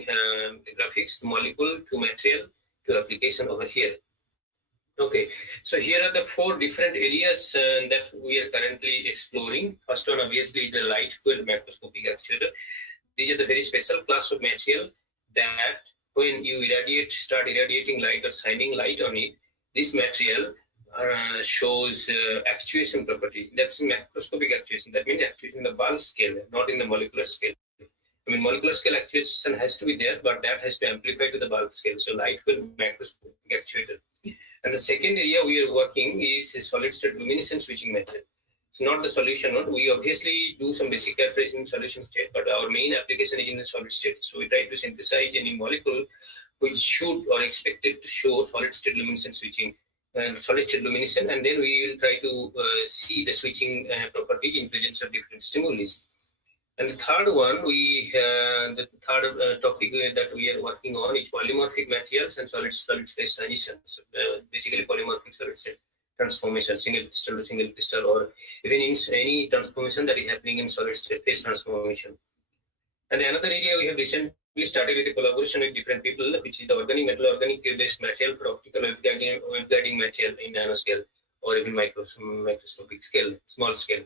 the graphics, the molecule to material to application over here. Okay, so here are the 4 different areas that we are currently exploring. First one obviously is the light field macroscopic actuator. These are the very special class of material that when you start irradiating light or shining light on it, this material shows actuation property. That's macroscopic actuation. That means actuation in the bulk scale, not in the molecular scale. I mean, molecular scale actuation has to be there, but that has to amplify to the bulk scale. So light field macroscopic actuator. And the second area we are working is solid state luminescence switching method. It's not the solution node. We obviously do some basic calculation in solution state, but our main application is in the solid state. So we try to synthesize any molecule which should or expected to show solid state luminescence switching and solid state luminescence, and then we will try to see the switching properties in presence of different stimuli. And the third one, the third topic that we are working on is polymorphic materials and solid phase transition. So, basically polymorphic solid state transformation, single crystal to single crystal, or even in any transformation that is happening in solid state phase transformation. And another area we have recently started with a collaboration with different people, which is the organic based material for optical wave guiding material in nanoscale or even microscopic scale, small scale.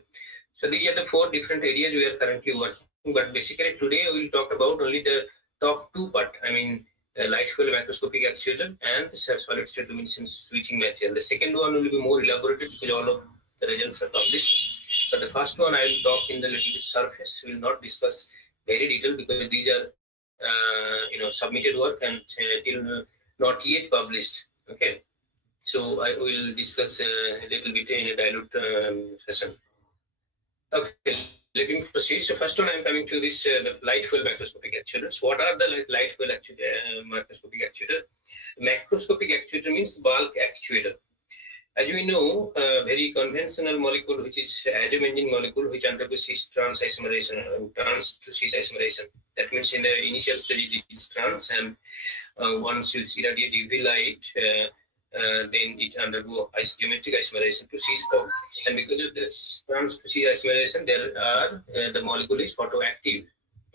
So these are the 4 different areas we are currently working. But basically today we will talk about only the top 2 part. I mean, light field macroscopic actuator and the solid state luminescence switching material. The second one will be more elaborated because all of the results are published. But the first one I will talk in the little bit surface. We will not discuss very detailed because these are submitted work and till not yet published. Okay, so I will discuss a little bit in a dilute session. Okay, let me proceed. So first one, I'm coming to this the light field macroscopic actuators. What are the light field macroscopic actuator? Macroscopic actuator means bulk actuator. As we know, very conventional molecule, which is adamantine molecule, which undergoes cis trans isomerization, trans to cis isomerization. That means in the initial stage it is trans, and once you irradiate UV light, then it undergo geometric isomerization to cis form. And because of this trans to cis isomerization, there are the molecule is photoactive.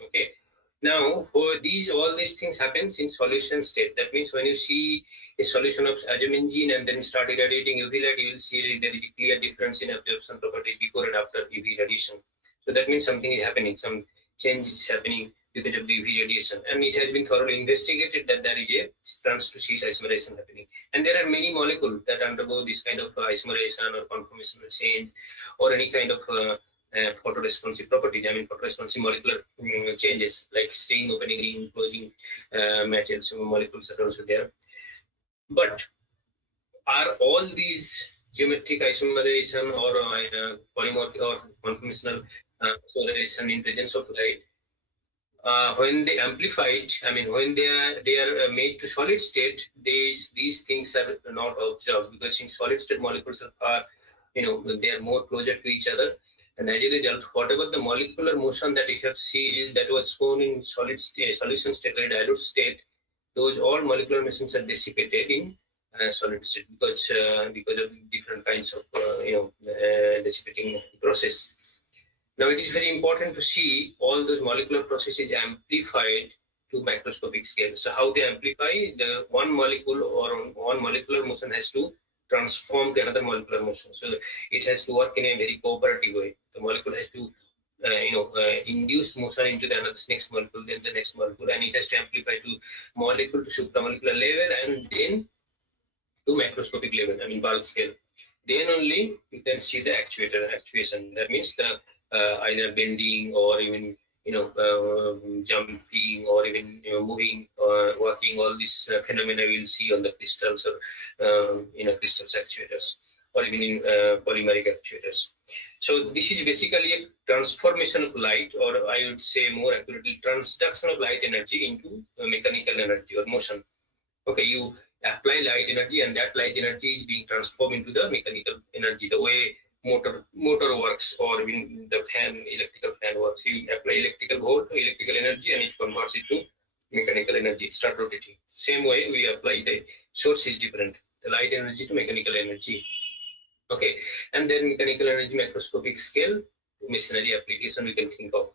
Okay. Now, for all these things happens in solution state. That means when you see a solution of adamantine and then start irradiating UV light, you will see there is a clear difference in absorption property before and after UV radiation. So that means something is happening, some change is happening because of the UV radiation. And it has been thoroughly investigated that there is a trans to cis isomerization happening. And there are many molecules that undergo this kind of isomerization or conformational change or any kind of photoresponsive properties. I mean, photoresponsive molecular changes like staying, opening, ring, closing materials, molecules are also there. But are all these geometric isomerization or polymorphic or conformational isomerization in presence of light? When they amplified, I mean, when they are made to solid state, these things are not observed because in solid state molecules are they are more closer to each other. And as a result, whatever the molecular motion that you have seen that was shown in solid state, solution state or dilute state, those all molecular motions are dissipated in solid state because of different kinds of dissipating process. Now it is very important to see all those molecular processes amplified to macroscopic scale. So how they amplify, the one molecule or one molecular motion has to transform to another molecular motion. So it has to work in a very cooperative way. The molecule has to induce motion into the next molecule, then the next molecule, and it has to amplify to molecule to supramolecular level and then to macroscopic level, I mean bulk scale. Then only you can see the actuation. That means the either bending or even jumping or even moving or working, all these phenomena we'll see on the crystals or crystals actuators or even in polymeric actuators. So this is basically a transformation of light, or I would say more accurately, transduction of light energy into mechanical energy or motion. Okay, you apply light energy and that light energy is being transformed into the mechanical energy, the way motor works or even the electrical fan works. You apply electrical volt, electrical energy, and it converts it to mechanical energy. It starts rotating. Same way we apply, the source is different, the light energy to mechanical energy. Okay, and then mechanical energy macroscopic scale machinery application we can think of.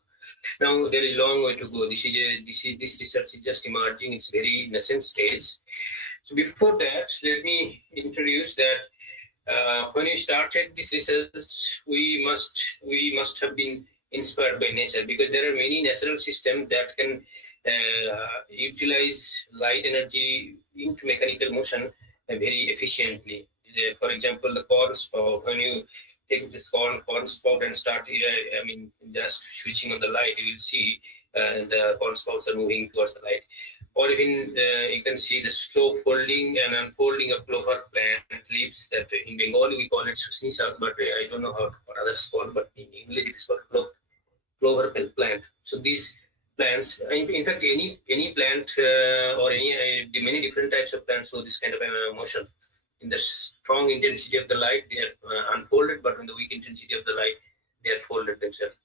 Now there is a long way to go. This research is just emerging. It's very nascent stage. So before that, let me introduce that when we started this research, we must have been inspired by nature, because there are many natural systems that can utilize light energy into mechanical motion very efficiently. For example, the corn spout. When you take this corn spout and start, just switching on the light, you will see the corn spouts are moving towards the light. Or even you can see the slow folding and unfolding of clover plant leaves. That in Bengali we call it susni shak, but I don't know what others call, but in English it is called clover plant. So these plants, in fact, any plant or any many different types of plants show this kind of motion. In the strong intensity of the light, they are unfolded, but in the weak intensity of the light, they are folded themselves.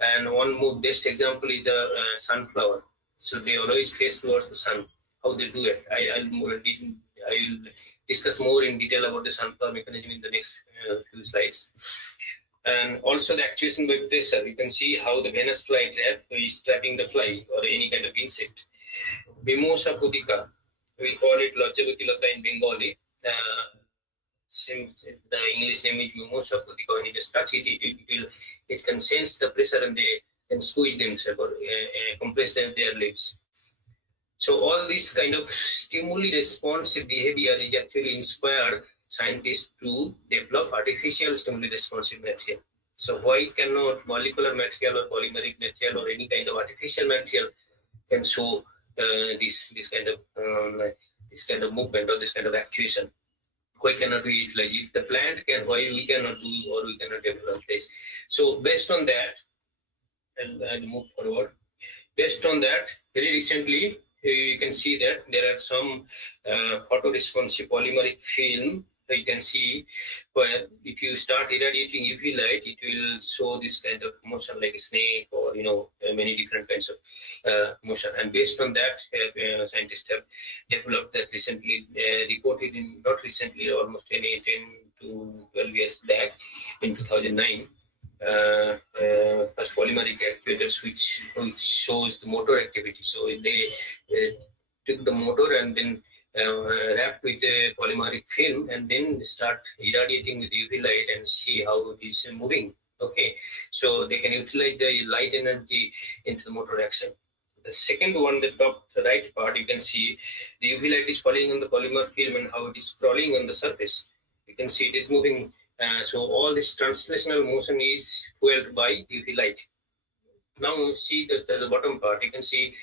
And one more best example is the sunflower. So they always face towards the sun. How they do it, I will discuss more in detail about the sunflower mechanism in the next few slides. And also the actuation by pressure. You can see how the Venus flytrap is trapping the fly or any kind of insect. Mimosa pudica, we call it Lajjavati lata in Bengali. The English name is Mimosa pudica. When you just touch it, it can sense the pressure and they can squeeze themselves or compress their leaves. So all this kind of stimuli responsive behavior is actually inspired scientists to develop artificial stimuli responsive material. So why cannot molecular material or polymeric material or any kind of artificial material can show this kind of movement or this kind of actuation? Why cannot we utilize it? The plant can, why we cannot do or we cannot develop this? So based on that, and I'll move forward. Based on that, very recently, you can see that there are some photoresponsive polymeric film. You can see where if you start irradiating UV light, it will show this kind of motion like a snake or many different kinds of motion. And based on that, scientists have developed that recently, reported in not recently, almost 10 to 12 years back in 2009. First polymeric actuators which shows the motor activity. So they took the motor and then wrapped with a polymeric film and then start irradiating with UV light and see how it is moving. Okay, so they can utilize the light energy into the motor action. The second one, the top right part, you can see the UV light is falling on the polymer film and how it is crawling on the surface. You can see it is moving. So all this translational motion is fueled by UV light. Now see the bottom part. You can see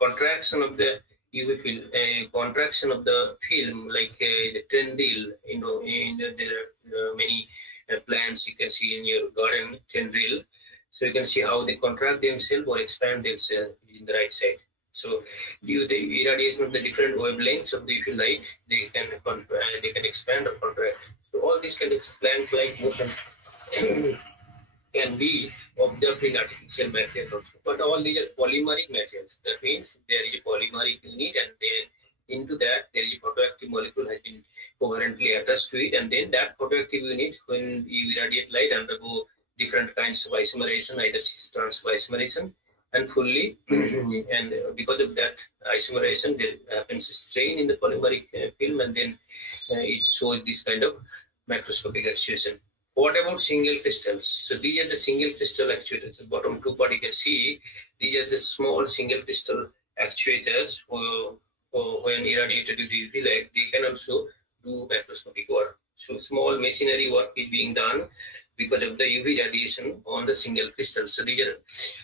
contraction of the UV film, contraction of the film, like the tendril. There are many plants you can see in your garden, tendril. So you can see how they contract themselves or expand themselves in the right side. So due to the irradiation of the different wavelengths of the UV light, they can expand or contract. So all these kind of plant-like motion can be observed in artificial materials also. But all these are polymeric materials. That means there is a polymeric unit and then into that there is a photoactive molecule has been covalently attached to it, and then that photoactive unit, when you irradiate light, undergo different kinds of isomerization, either cis-trans isomerization and fully and because of that isomerization there happens a strain in the polymeric film, and then it shows this kind of macroscopic actuation. What about single crystals? So these are the single crystal actuators. The bottom two part you can see, these are the small single crystal actuators when irradiated with UV light, they can also do macroscopic work. So small machinery work is being done because of the UV radiation on the single crystals. So these are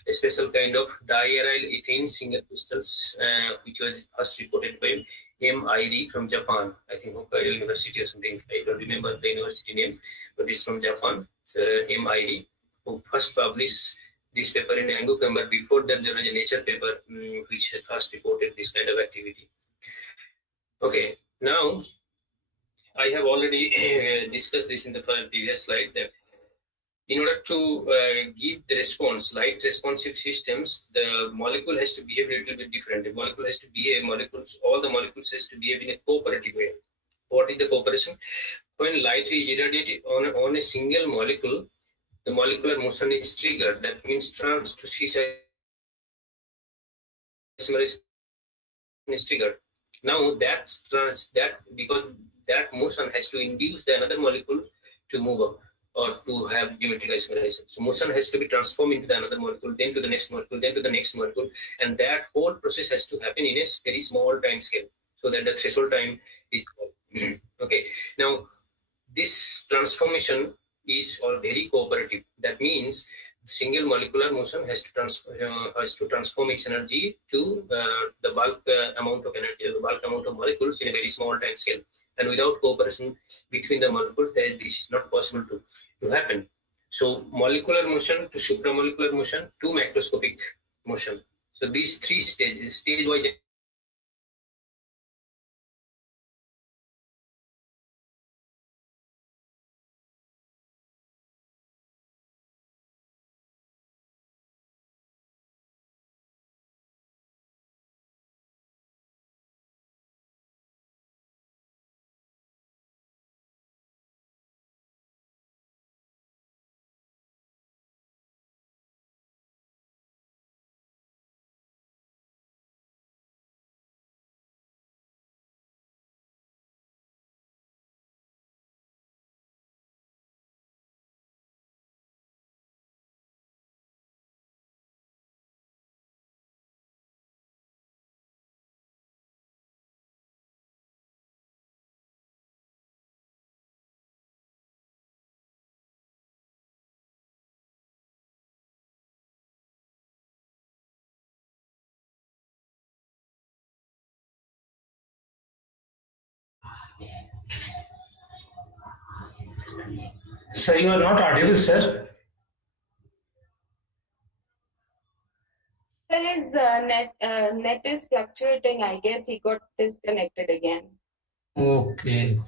a special kind of diaryl ethane single crystals, which was first reported by MID from Japan. I think Hokkaido University or something. I don't remember the university name, but it's from Japan. So MID, who first published this paper in Angkor, but before that there was a Nature paper which had first reported this kind of activity. Okay, now I have already discussed this in the previous slide that in order to give the response, light responsive systems, the molecule has to behave a little bit different. The molecule has to behave, all the molecules has to behave in a cooperative way. What is the cooperation? When light is irradiated on a single molecule, the molecular motion is triggered. That means trans to cis isomerization is triggered. Now because that motion has to induce the another molecule to move up or to have geometric isomerization. So motion has to be transformed into the another molecule, then to the next molecule, then to the next molecule, and that whole process has to happen in a very small time scale, so that the threshold time is okay. Now this transformation is all very cooperative. That means single molecular motion has to transform its energy to the bulk amount of energy, the bulk amount of molecules in a very small time scale. And without cooperation between the molecules, this is not possible to happen. So molecular motion to supramolecular motion to macroscopic motion. So these three stages, stage-wise Sir, you are not audible, sir. Sir, his net is fluctuating. I guess he got disconnected again. Okay.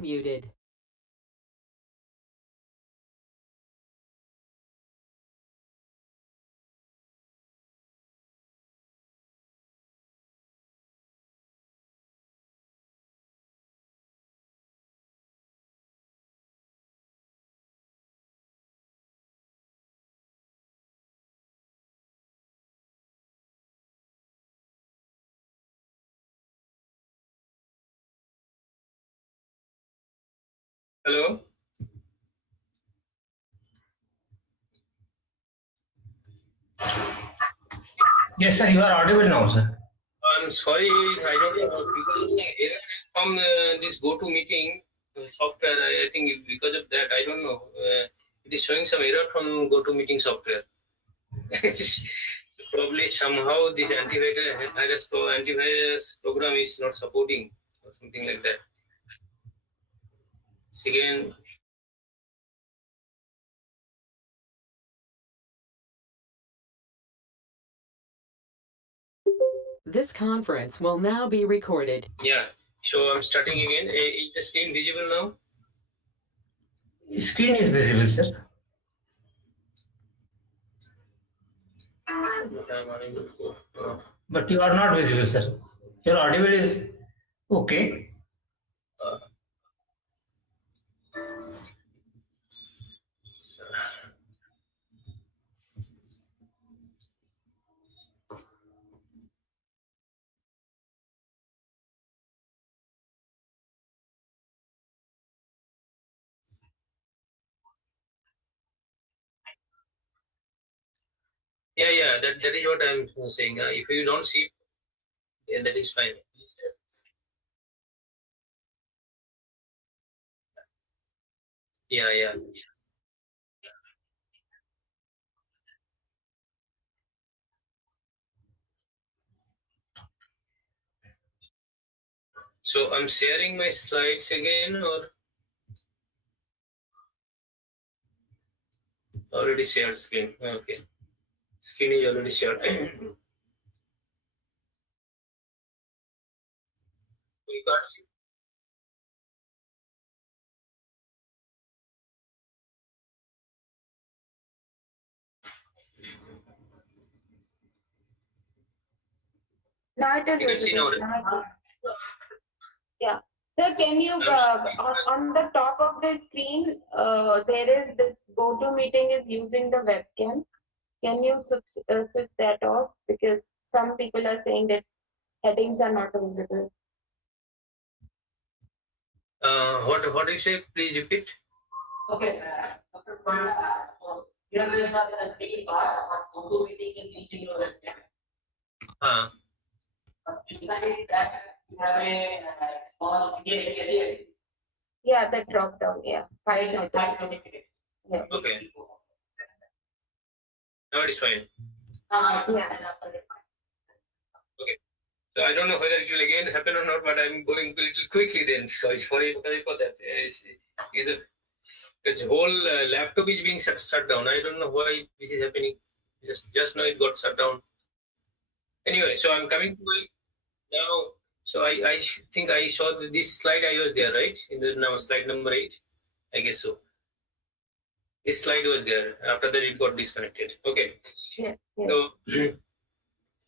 Muted. Hello. Yes, sir, you are audible now, sir. I'm sorry, I don't know because from this GoToMeeting software. I think because of that, I don't know. It is showing some error from GoToMeeting software. Probably somehow this antivirus program is not supporting or something like that. Again, This conference will now be recorded. yeah. So I'm starting again. Is the screen visible now? Screen is visible, sir. But you are not visible, sir. Your audible is okay. Yeah, that is what I'm saying. If you don't see, yeah, that is fine. Yeah. So I'm sharing my slides again, or already shared screen? Okay, screen is already shared. We can't see. Now it is You can see visible. now. Now it is- Yeah. Sir, can you, on the top of the screen, there is this GoToMeeting is using the webcam. Can you switch that off? Because some people are saying that headings are not visible. What do you say? Please repeat. Okay. Here is the green part of GoToMeeting is using your webcam. Beside that, you have a small ETCSAEE. Yeah, that drop down. Yeah, file notification. Yeah. Okay. Now it is fine. Yeah. Okay. So I don't know whether it will again happen or not, but I'm going a little quickly then. So it's sorry for that. Its whole laptop is being shut down. I don't know why this is happening. Just now it got shut down. Anyway, so I'm coming to my now. So I think I saw this slide. I was there, right? In the now slide number 8. I guess so. This slide was there. After that, it got disconnected. Okay. Yeah. Yes. So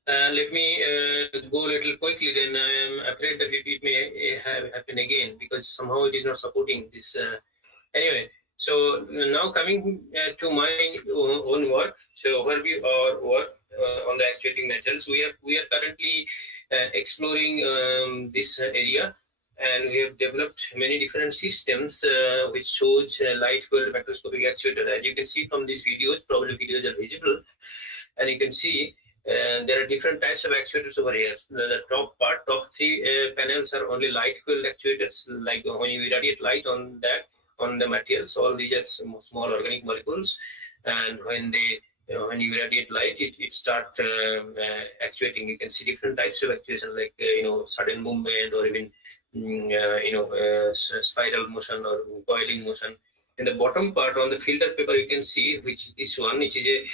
let me go a little quickly. Then I am afraid that it may have happen again because somehow it is not supporting this. Anyway, so now coming to my own work. So overview our work on the actuating metals. We are currently exploring this area, and we have developed many different systems which shows light fuel macroscopic actuator. As you can see from these videos, probably videos are visible, and you can see there are different types of actuators over here. The top 3 panels are only light fuel actuators, like when you irradiate light on the materials. All these are small organic molecules, and when you irradiate light, it start actuating. You can see different types of actuation, like sudden movement, or even spiral motion or coiling motion. In the bottom part on the filter paper, you can see which this one, which is a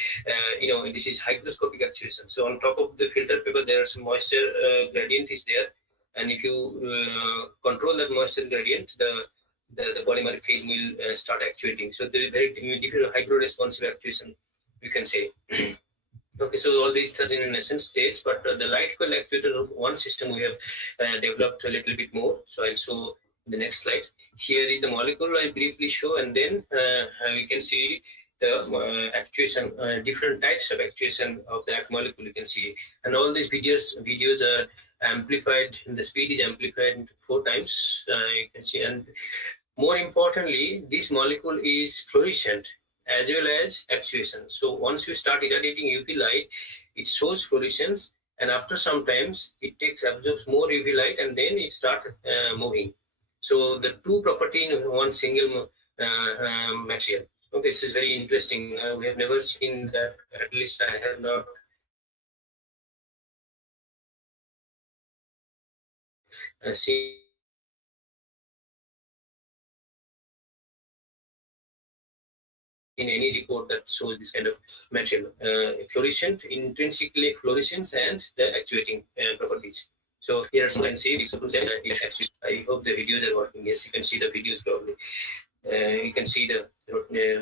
this is hygroscopic actuation. So on top of the filter paper, there is moisture gradient is there, and if you control that moisture gradient, the polymer film will start actuating. So there is very different hydro-responsive actuation, we can say. Okay, so all these are in a nascent stage, but the light fuel actuator of one system we have developed a little bit more. So I'll show the next slide. Here is the molecule I briefly show, and then we can see the actuation, different types of actuation of that molecule. You can see, and all these videos are amplified. The speed is amplified 4 times. You can see, and more importantly, this molecule is fluorescent as well as actuation. So once you start irradiating UV light, it shows fluorescence, and after some times it absorbs more UV light, and then it starts moving. So the 2 property in one single material. Okay, this is very interesting. We have never seen that. At least I have not seen in any report that shows this kind of material. Fluorescent, intrinsically fluorescence, and the actuating properties. So here you can see this. I hope the videos are working. Yes, you can see the videos probably. You can see the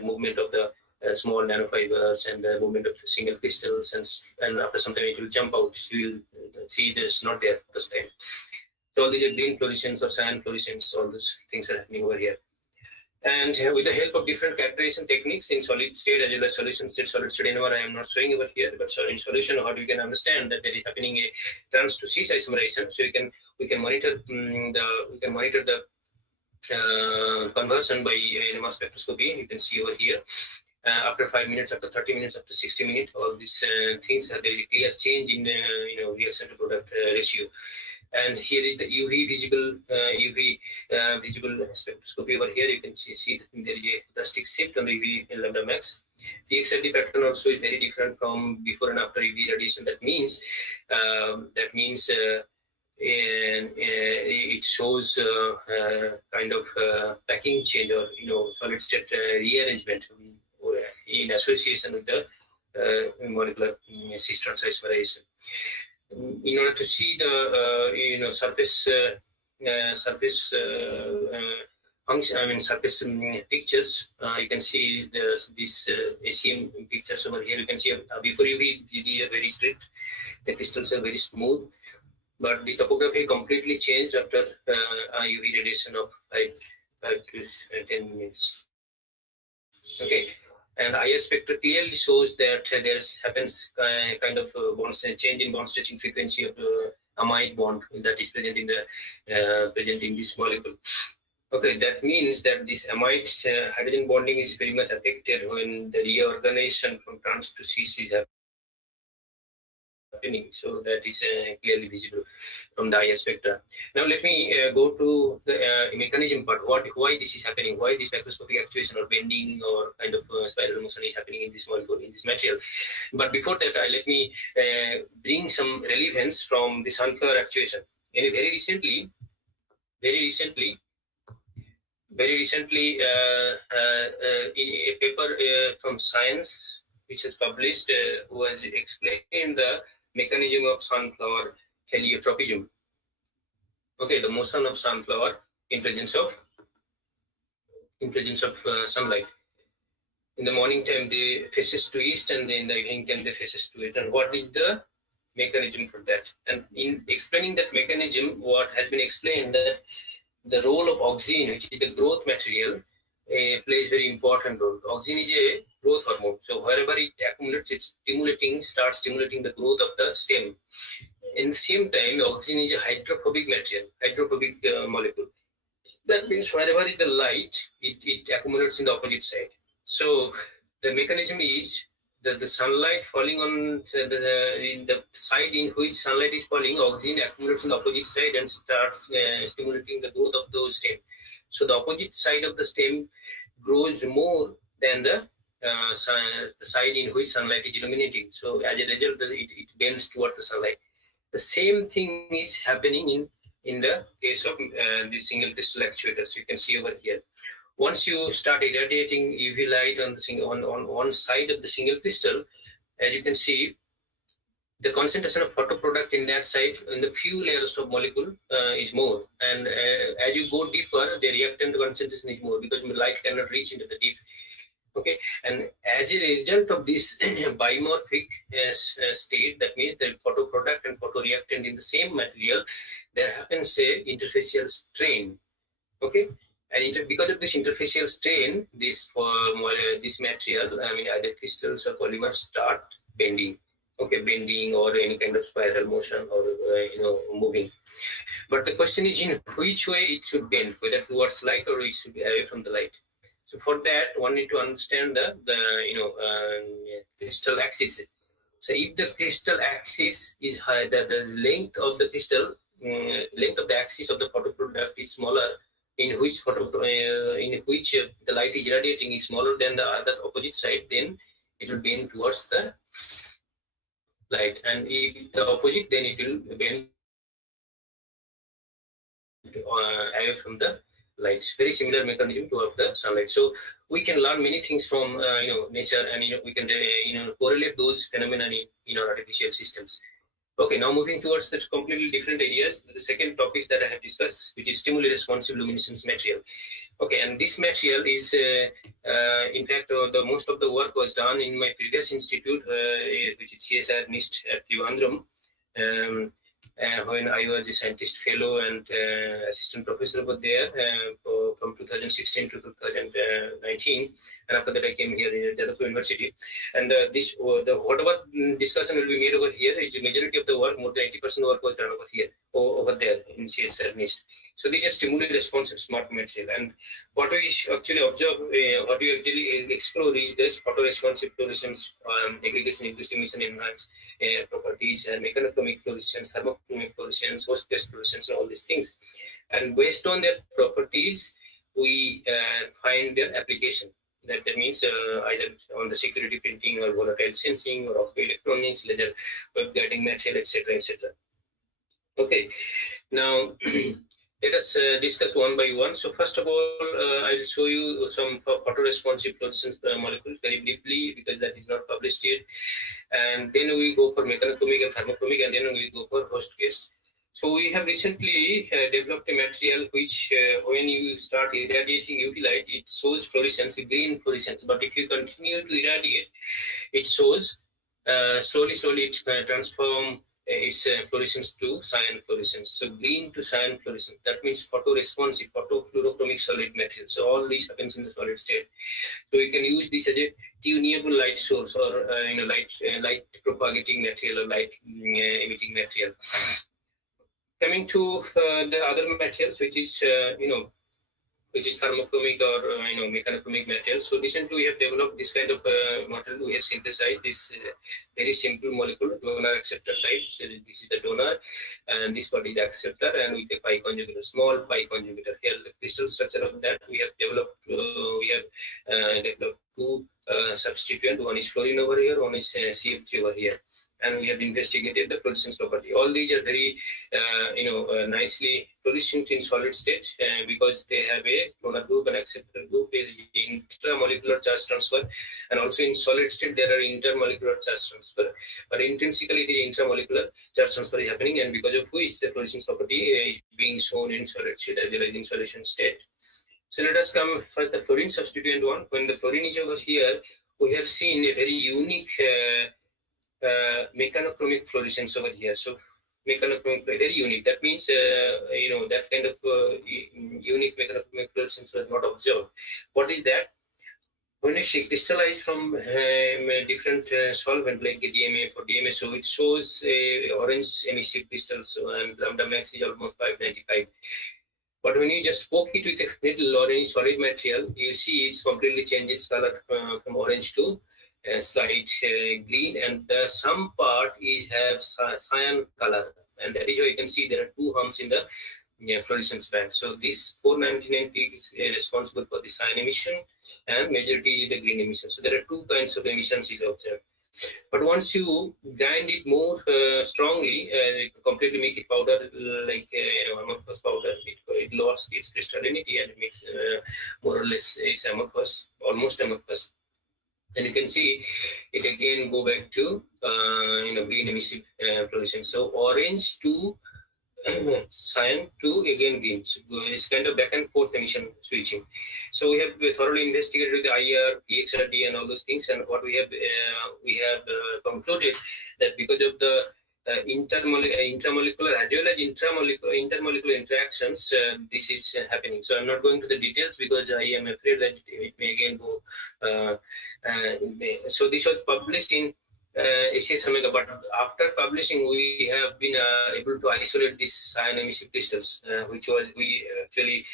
movement of the small nanofibers and the movement of the single crystals, and after some time it will jump out. You will see this not there first time. So all these green fluorescence or cyan fluorescence, all those things are happening over here. And with the help of different characterization techniques in solid state as well as solution state, solid state environment, I am not showing over here, but so in solution, how we can understand that there is happening a trans to cis isomerization. So we can monitor the conversion by NMR spectroscopy. You can see over here. After 5 minutes, after 30 minutes, after 60 minutes, all these things, there is a clear change in reaction to product ratio. And here is the UV visible spectroscopy over here. You can see that there is a drastic shift on the UV lambda max. The XRD pattern also is very different from before and after UV radiation. That means it shows kind of packing change or solid state rearrangement in association with the molecular cis trans isomerization. In order to see the surface pictures, you can see these ACM pictures over here. You can see before UV are very straight, the crystals are very smooth, but the topography completely changed after UV radiation of 5 to 10 minutes. Okay. And IR spectra clearly shows that there happens kind of change in bond stretching frequency of the amide bond that is present in this molecule. Okay, that means that this amide hydrogen bonding is very much affected when the reorganization from trans to cis is happening. So that is clearly visible from the IR spectra. Now let me go to the mechanism part. Why this is happening? Why this microscopic actuation or bending or kind of spiral motion is happening in this molecule, in this material? But before that, let me bring some relevance from the sunflower actuation. And very recently, in a paper from Science, which is published, was explained the mechanism of sunflower heliotropism. Okay, the motion of sunflower in presence of sunlight. In the morning time, they faces to east, and then in the evening time, they faces to it. And what is the mechanism for that? And in explaining that mechanism, what has been explained that the role of auxin, which is the growth material, plays very important role. Auxin is a growth hormone. So wherever it accumulates, it starts stimulating the growth of the stem. In the same time, auxin is a hydrophobic material, hydrophobic molecule. That means wherever is the light, it accumulates in the opposite side. So the mechanism is that the sunlight falling on in the side in which sunlight is falling, auxin accumulates on the opposite side and starts stimulating the growth of those stem. So the opposite side of the stem grows more than the side in which sunlight is illuminating. So as a result, it bends towards the sunlight. The same thing is happening in the case of the single crystal actuators. You can see over here. Once you start irradiating UV light on one side of the single crystal, as you can see, the concentration of photoproduct in that side in the few layers of molecule is more, and as you go deeper, the reactant concentration is more because the light cannot reach into the deep. Okay, and as a result of this bimorphic state, that means the photoproduct and photoreactant in the same material, there happens a interfacial strain. Okay, and because of this interfacial strain, this material, either crystals or polymers start bending. Okay, bending or any kind of spiral motion or moving. But the question is in which way it should bend, whether towards light or it should be away from the light. So for that, one need to understand the crystal axis. So if the crystal axis is high, the length of the crystal, length of the axis of the photoproduct is smaller, in which the light is radiating is smaller than the other opposite side, then it will bend towards the light, and if the opposite, then it will bend away from the light. Very similar mechanism to the sunlight. So we can learn many things from nature, and we can correlate those phenomena in our artificial systems. Okay, now moving towards the completely different areas, the second topic that I have discussed, which is stimuli responsive luminescence material. Okay, and this material is, in fact, the most of the work was done in my previous institute, which is CSIR NIST at Trivandrum, when I was a scientist fellow and assistant professor over there from 2016 to 2019, and after that I came here in Jadavpur University. And whatever discussion will be made over here is the majority of the work, more than 80% work was done over here, over there in CSIR NIST. So these are stimuli responsive smart material, and what we actually observe, what we actually explore is this photoresponsive fluorescence, aggregation, induced emission, enhanced properties, and mechanochromic fluorescence, thermochromic fluorescence, host-based fluorescence, and all these things. And based on their properties, we find their application. That means either on the security printing or volatile sensing or optoelectronics, laser web guiding material, etc., etc. Okay, now. Let us discuss one by one. So first of all, I will show you some photoresponsive fluorescence molecules very briefly, because that is not published yet. And then we go for mechanochromic and thermochromic, and then we go for host-based. So we have recently developed a material which, when you start irradiating UV light, it shows fluorescence, green fluorescence. But if you continue to irradiate, it shows slowly it transforms its fluorescence to cyan fluorescence. So green to cyan fluorescence. That means photoresponsive, photofluorochromic solid material. So all this happens in the solid state. So we can use this as a tunable light source, or light propagating material, or light emitting material. Coming to the other materials, which is which is thermochromic or mechanochromic materials. So recently we have developed this kind of material. We have synthesized this very simple molecule, donor acceptor type. So this is the donor, and this part is the acceptor, and with a pi conjugator, small pi conjugator. Here the crystal structure of that we have developed. Developed two substituents. One is fluorine over here, one is CF3 over here. And we have investigated the fluorescence property. All these are very, nicely fluorescent in solid state because they have a donor group and acceptor group, intramolecular charge transfer, and also in solid state there are intermolecular charge transfer. But intrinsically, the intramolecular charge transfer is happening, and because of which the fluorescence property is being shown in solid state as well as in solution state. So let us come first the fluorine substituent one. When the fluorine is over here, we have seen a very unique mechanochromic fluorescence over here. So mechanochromic, very unique. That means that kind of unique mechanochromic fluorescence was not observed. What is that? When you crystallize from different solvent like DMA for DMA, so it shows orange emissive crystals, and lambda max is almost 595. But when you just poke it with a needle or any solid material, you see it's completely changed its color from orange to slight green, and some part have cyan color, and that is why you can see there are two humps in the fluorescence band. So this 499 peak is responsible for the cyan emission, and majority is the green emission. So there are two kinds of emissions is observed. But once you grind it more strongly, completely make it powder like amorphous powder, it lost its crystallinity and it makes more or less it's amorphous, almost amorphous. And you can see it again go back to green emissive fluorescence. So orange to cyan to again green. So it's kind of back and forth emission switching. So we have thoroughly investigated the IR, PXRD, and all those things. And what we have concluded that because of the intramolecular as well as intermolecular interactions, this is happening. So I'm not going to the details because I am afraid that it may again go. So this was published in SCS Omega, but after publishing, we have been able to isolate these cyan emissive crystals, which was we actually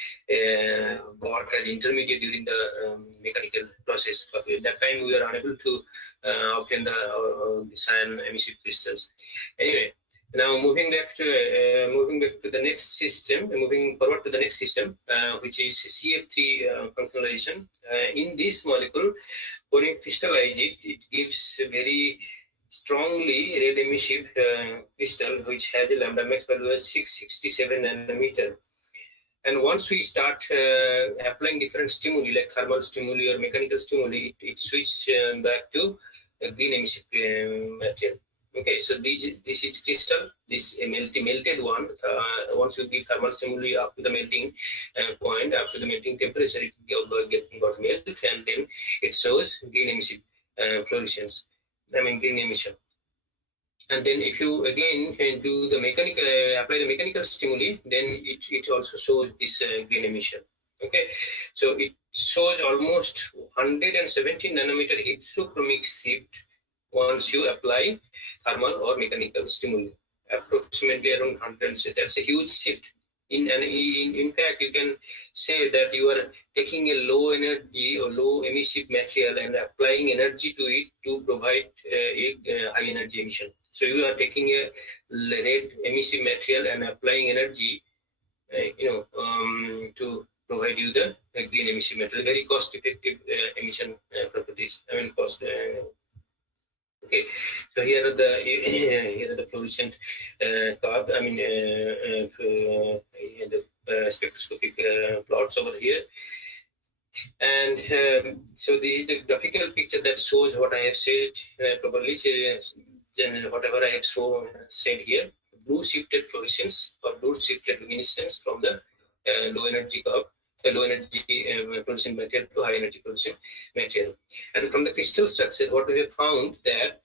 got as intermediate during the mechanical process. But at that time, we were unable to obtain the cyan emissive crystals. Anyway, now moving back to the next system, moving forward to the next system, which is CF3 functionalization. In this molecule, when you crystallize it, it gives a very strongly red emissive crystal, which has a lambda max value of 667 nanometer. And once we start applying different stimuli like thermal stimuli or mechanical stimuli, it switches back to a green emissive material. Okay, so this is crystal, this melted one. Once you give thermal stimuli up to the melting point, up to the melting temperature, it got melt, and then it shows green emissive fluorescence. I mean green emission. And then if you again do the mechanical, apply the mechanical stimuli, then it also shows this green emission. Okay, so it shows almost 170 nanometer hypsochromic shift once you apply thermal or mechanical stimuli, approximately around 100. So that's a huge shift. In fact, you can say that you are taking a low energy or low emissive material and applying energy to it to provide a high energy emission. So you are taking a red emissive material and applying energy, to provide you the green emissive material. Very cost-effective emission properties. I mean cost. Okay, so here are the fluorescent curve. I mean the spectroscopic plots over here. And so the graphical picture that shows what I have said probably whatever I have said here. Blue shifted fluorescence or blue shifted luminescence from the low energy curve, low energy fluorescent material to high energy fluorescent material. And from the crystal structure, what we have found that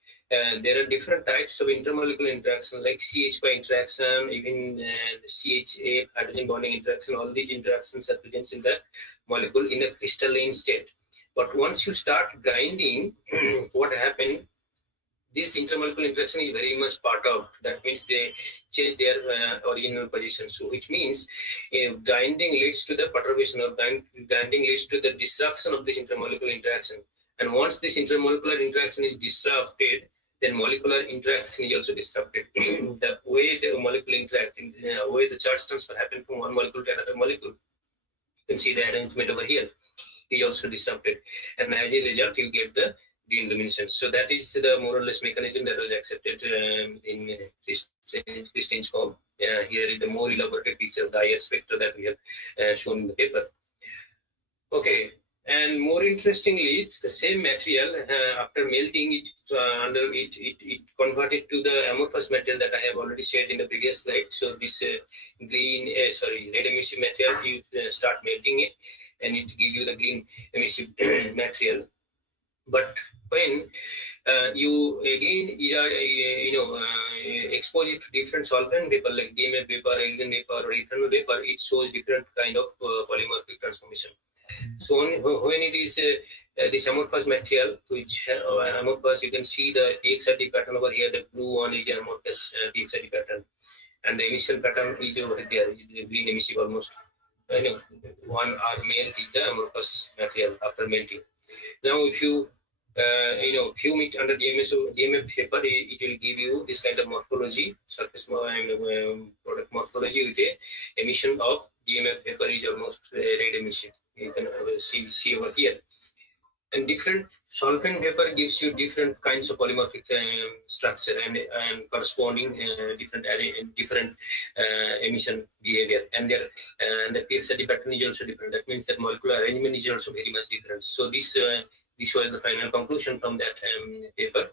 there are different types of intermolecular interaction, like CH5 interaction, even the CHA hydrogen bonding interaction. All these interactions are present in the molecule in a crystalline state. But once you start grinding, what happens? This intermolecular interaction is very much part of. That means they change their original position. So, which means grinding leads to the perturbation of grinding leads to the disruption of this intermolecular interaction. And once this intermolecular interaction is disrupted, then molecular interaction is also disrupted. The way the molecule interact, the way the charge transfer happen from one molecule to another molecule, you can see the arrangement over here, is also disrupted. And as a result, you get the green luminescence. So that is the more or less mechanism that was accepted in Christine's form. Here is the more elaborated picture of the IR spectra that we have shown in the paper. Okay, and more interestingly, it's the same material. After melting it, it converted to the amorphous material that I have already said in the previous slide. So this red emissive material, you start melting it, and it gives you the green emissive material. But when you again expose it to different solvent vapor like DMF vapor, oxygen vapor, or ethanol vapor, it shows different kind of polymorphic transformation. So when it is this amorphous material, which amorphous, you can see the ETCSAEE pattern over here. The blue one is the amorphous ETCSAEE pattern, and the emission pattern is over there. It is green emissive almost. One R melt is the amorphous material after melting. Now, if you fume it under DMF vapor, it will give you this kind of morphology, surface product morphology with a emission of DMF vapor is almost red emission. You can see over here. And different solvent vapor gives you different kinds of polymorphic structure and corresponding different emission behavior, and the ETCSAEE pattern is also different. That means that molecular arrangement is also very much different. So this was the final conclusion from that paper.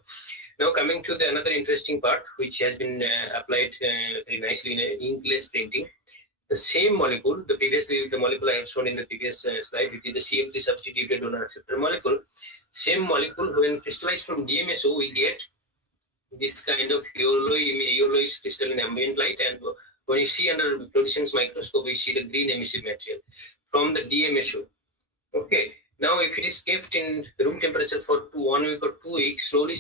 Now coming to another interesting part, which has been applied very nicely in inkless printing. The same molecule, the molecule I have shown in the previous slide, which is the CF3 substituted donor acceptor molecule. Same molecule, when crystallized from DMSO, we get this kind of yellowish crystal in ambient light, and when you see under fluorescence microscope, you see the green emissive material from the DMSO. Okay. Now, if it is kept in room temperature for 1 week or 2 weeks, slowly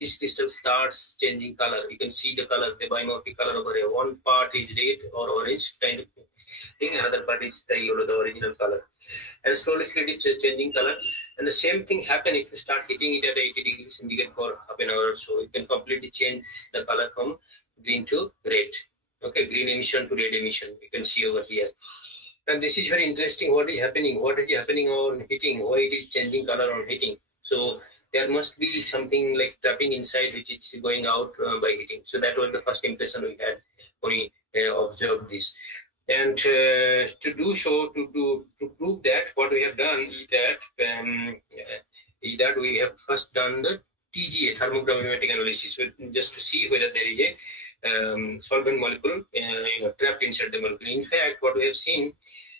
this crystal starts changing color. You can see the color, the bimorphic color over here. One part is red or orange kind of thing, another part is the yellow, the original color. And slowly it is changing color. And the same thing happen if you start heating it at 80 degrees centigrade for half an hour or so. It can completely change the color from green to red. Okay, green emission to red emission. You can see over here. And this is very interesting. What is happening? What is happening on heating? Why it is changing color on heating? So there must be something like trapping inside, which is going out by heating. So that was the first impression we had when we observed this. And to prove that, what we have done is that we have first done the TGA, thermogravimetric analysis, so just to see whether there is a solvent molecule trapped inside the molecule. In fact, what we have seen,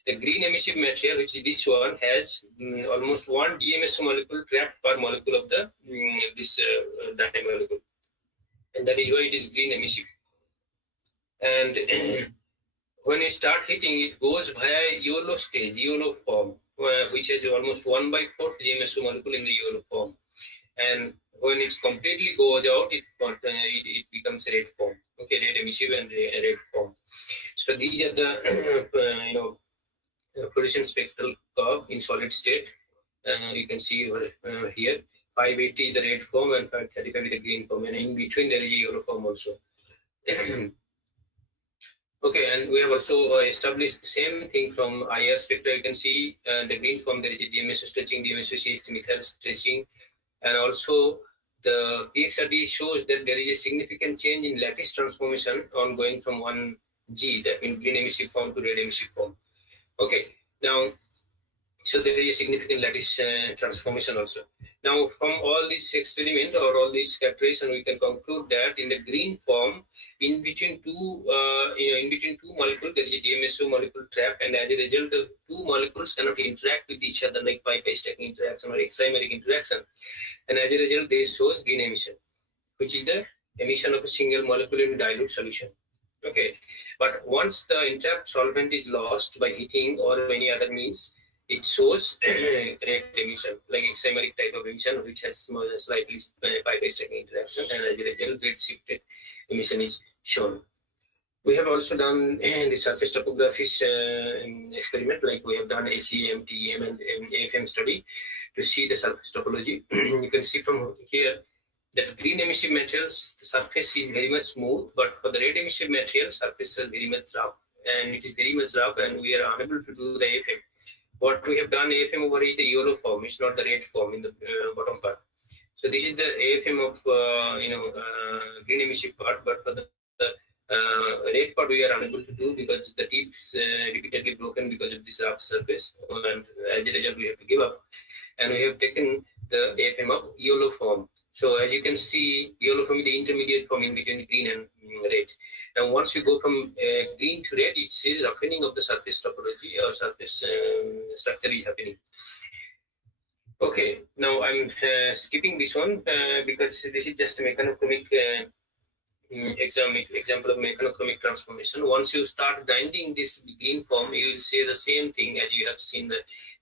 the green emissive material, which is this one, has almost 1 DMSO molecule trapped per molecule of the this dye molecule, and that is why it is green emissive. And when you start hitting, it goes via YOLO stage, YOLO form, which has almost 1/4 DMSO molecule in the YOLO form. And when it completely goes out, it becomes red form. Okay, red emissive and red form. So these are the fluorescent spectral curve in solid state. You can see here 580 is the red form and 535 is the green form, and in between there is a yellow form also. Okay, and we have also established the same thing from IR spectra. You can see the green form, there is a DMSO stretching, DMSO is methyl stretching, and also the PXRD shows that there is a significant change in lattice transformation on going from 1G, that means green emissive form to red emissive form. Okay, now, so there is a significant lattice transformation also. Now, from all this experiment or all this calculation, we can conclude that in the green form, in between two molecules, there is a DMSO molecule trap, and as a result, the two molecules cannot interact with each other like pi-pi stacking interaction or hexameric interaction, and as a result, they shows green emission, which is the emission of a single molecule in dilute solution. Okay, but once the entrapped solvent is lost by heating or any other means, it shows red emission, like hexameric type of emission, which has slightly pi-pi stacking interaction, and as a result, red shifted emission is shown. We have also done the surface topography experiment, like we have done ACM, TEM, and AFM study to see the surface topology. You can see from here that green emissive materials, the surface is very much smooth, but for the red emissive materials, surface is very much rough, and it is very much rough, and we are unable to do the AFM. What we have done AFM over is the yellow form, it's not the red form in the bottom part. So this is the AFM of green emissive part, but for the red part we are unable to do because the tip is repeatedly broken because of this rough surface, and as a result we have to give up, and we have taken the AFM of yellow form. So as you can see, yellow form is the intermediate form in between green and red. And once you go from green to red, it's a roughening of the surface topology or surface structure is happening. Okay, now I'm skipping this one because this is just a mechanochromic example of mechanochromic transformation. Once you start grinding this green form, you will see the same thing as you have seen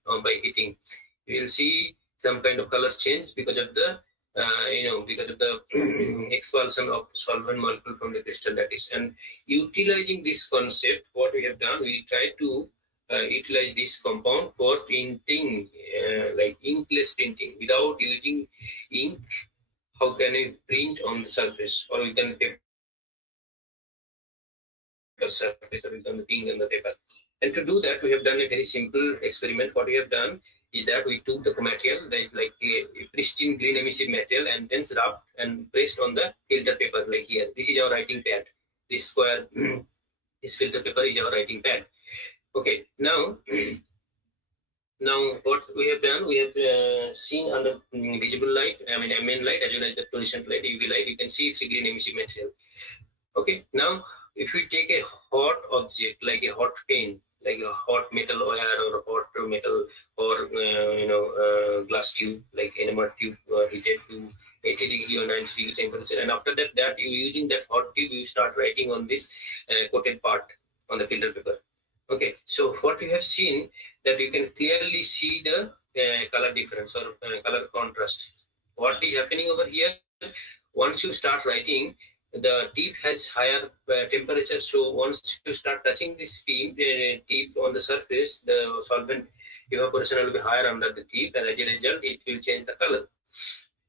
by heating. You will see some kind of color change because of the expulsion of the solvent molecule from the crystal lattice. And utilizing this concept, what we have done, we try to utilize this compound for printing, like inkless printing. Without using ink, how can we print on the surface, or we can paper surface, or we can ink on the paper. And to do that, we have done a very simple experiment. What we have done is that we took the material that is like a pristine green emissive material and then rubbed and pressed on the filter paper, like here. This is our writing pad. This square, this filter paper is our writing pad. Okay, now what we have done, we have seen under visible light, ambient light, as well as the fluorescent light, UV light, you can see it's a green emissive material. Okay, now if we take a hot object like a hot pen, like a hot metal wire or a hot metal or glass tube, like enamel tube heated to 80 degree or 90 degree temperature, and after that you using that hot tube, you start writing on this coated part on the filter paper. Okay, so what we have seen, that you can clearly see the color difference or color contrast. What is happening over here, once you start writing, the tip has higher temperature, so once you start touching this tip on the surface, the solvent evaporation will be higher under the tip, and as a result it will change the color.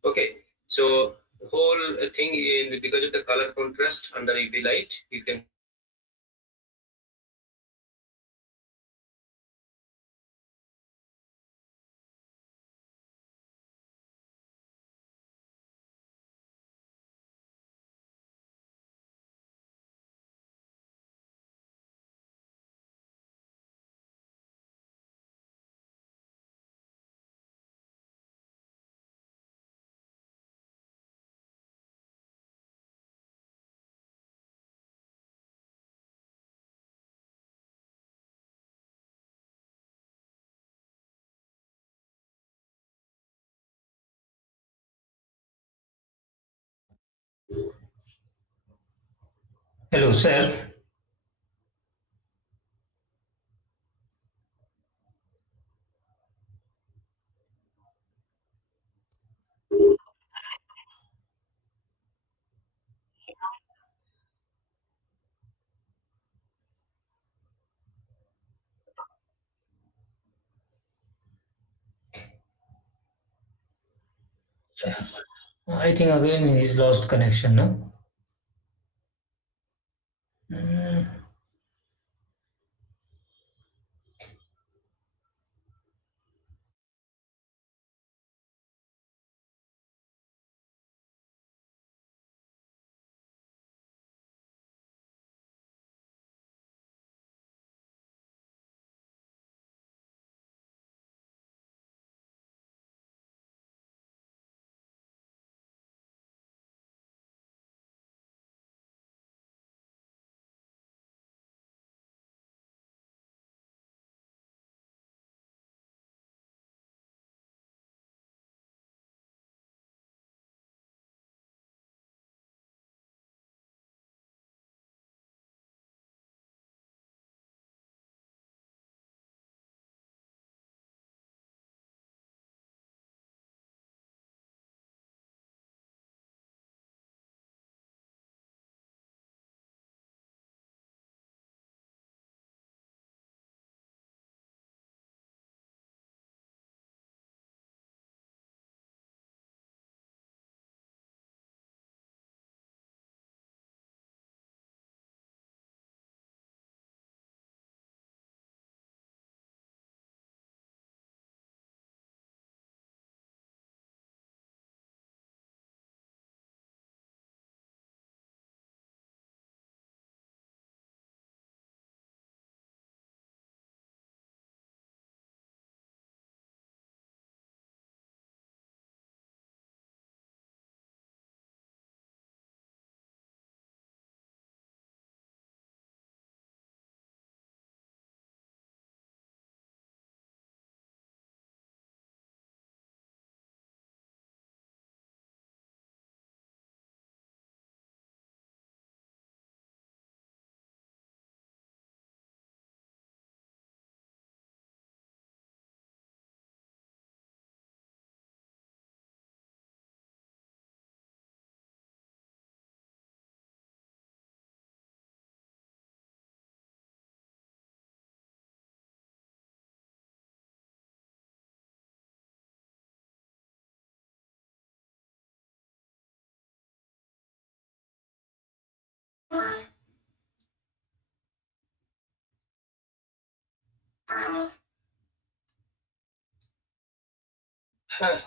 Okay, so the whole thing because of the color contrast under UV light, you can Hello, sir. I think again he's lost connection, no? Mm.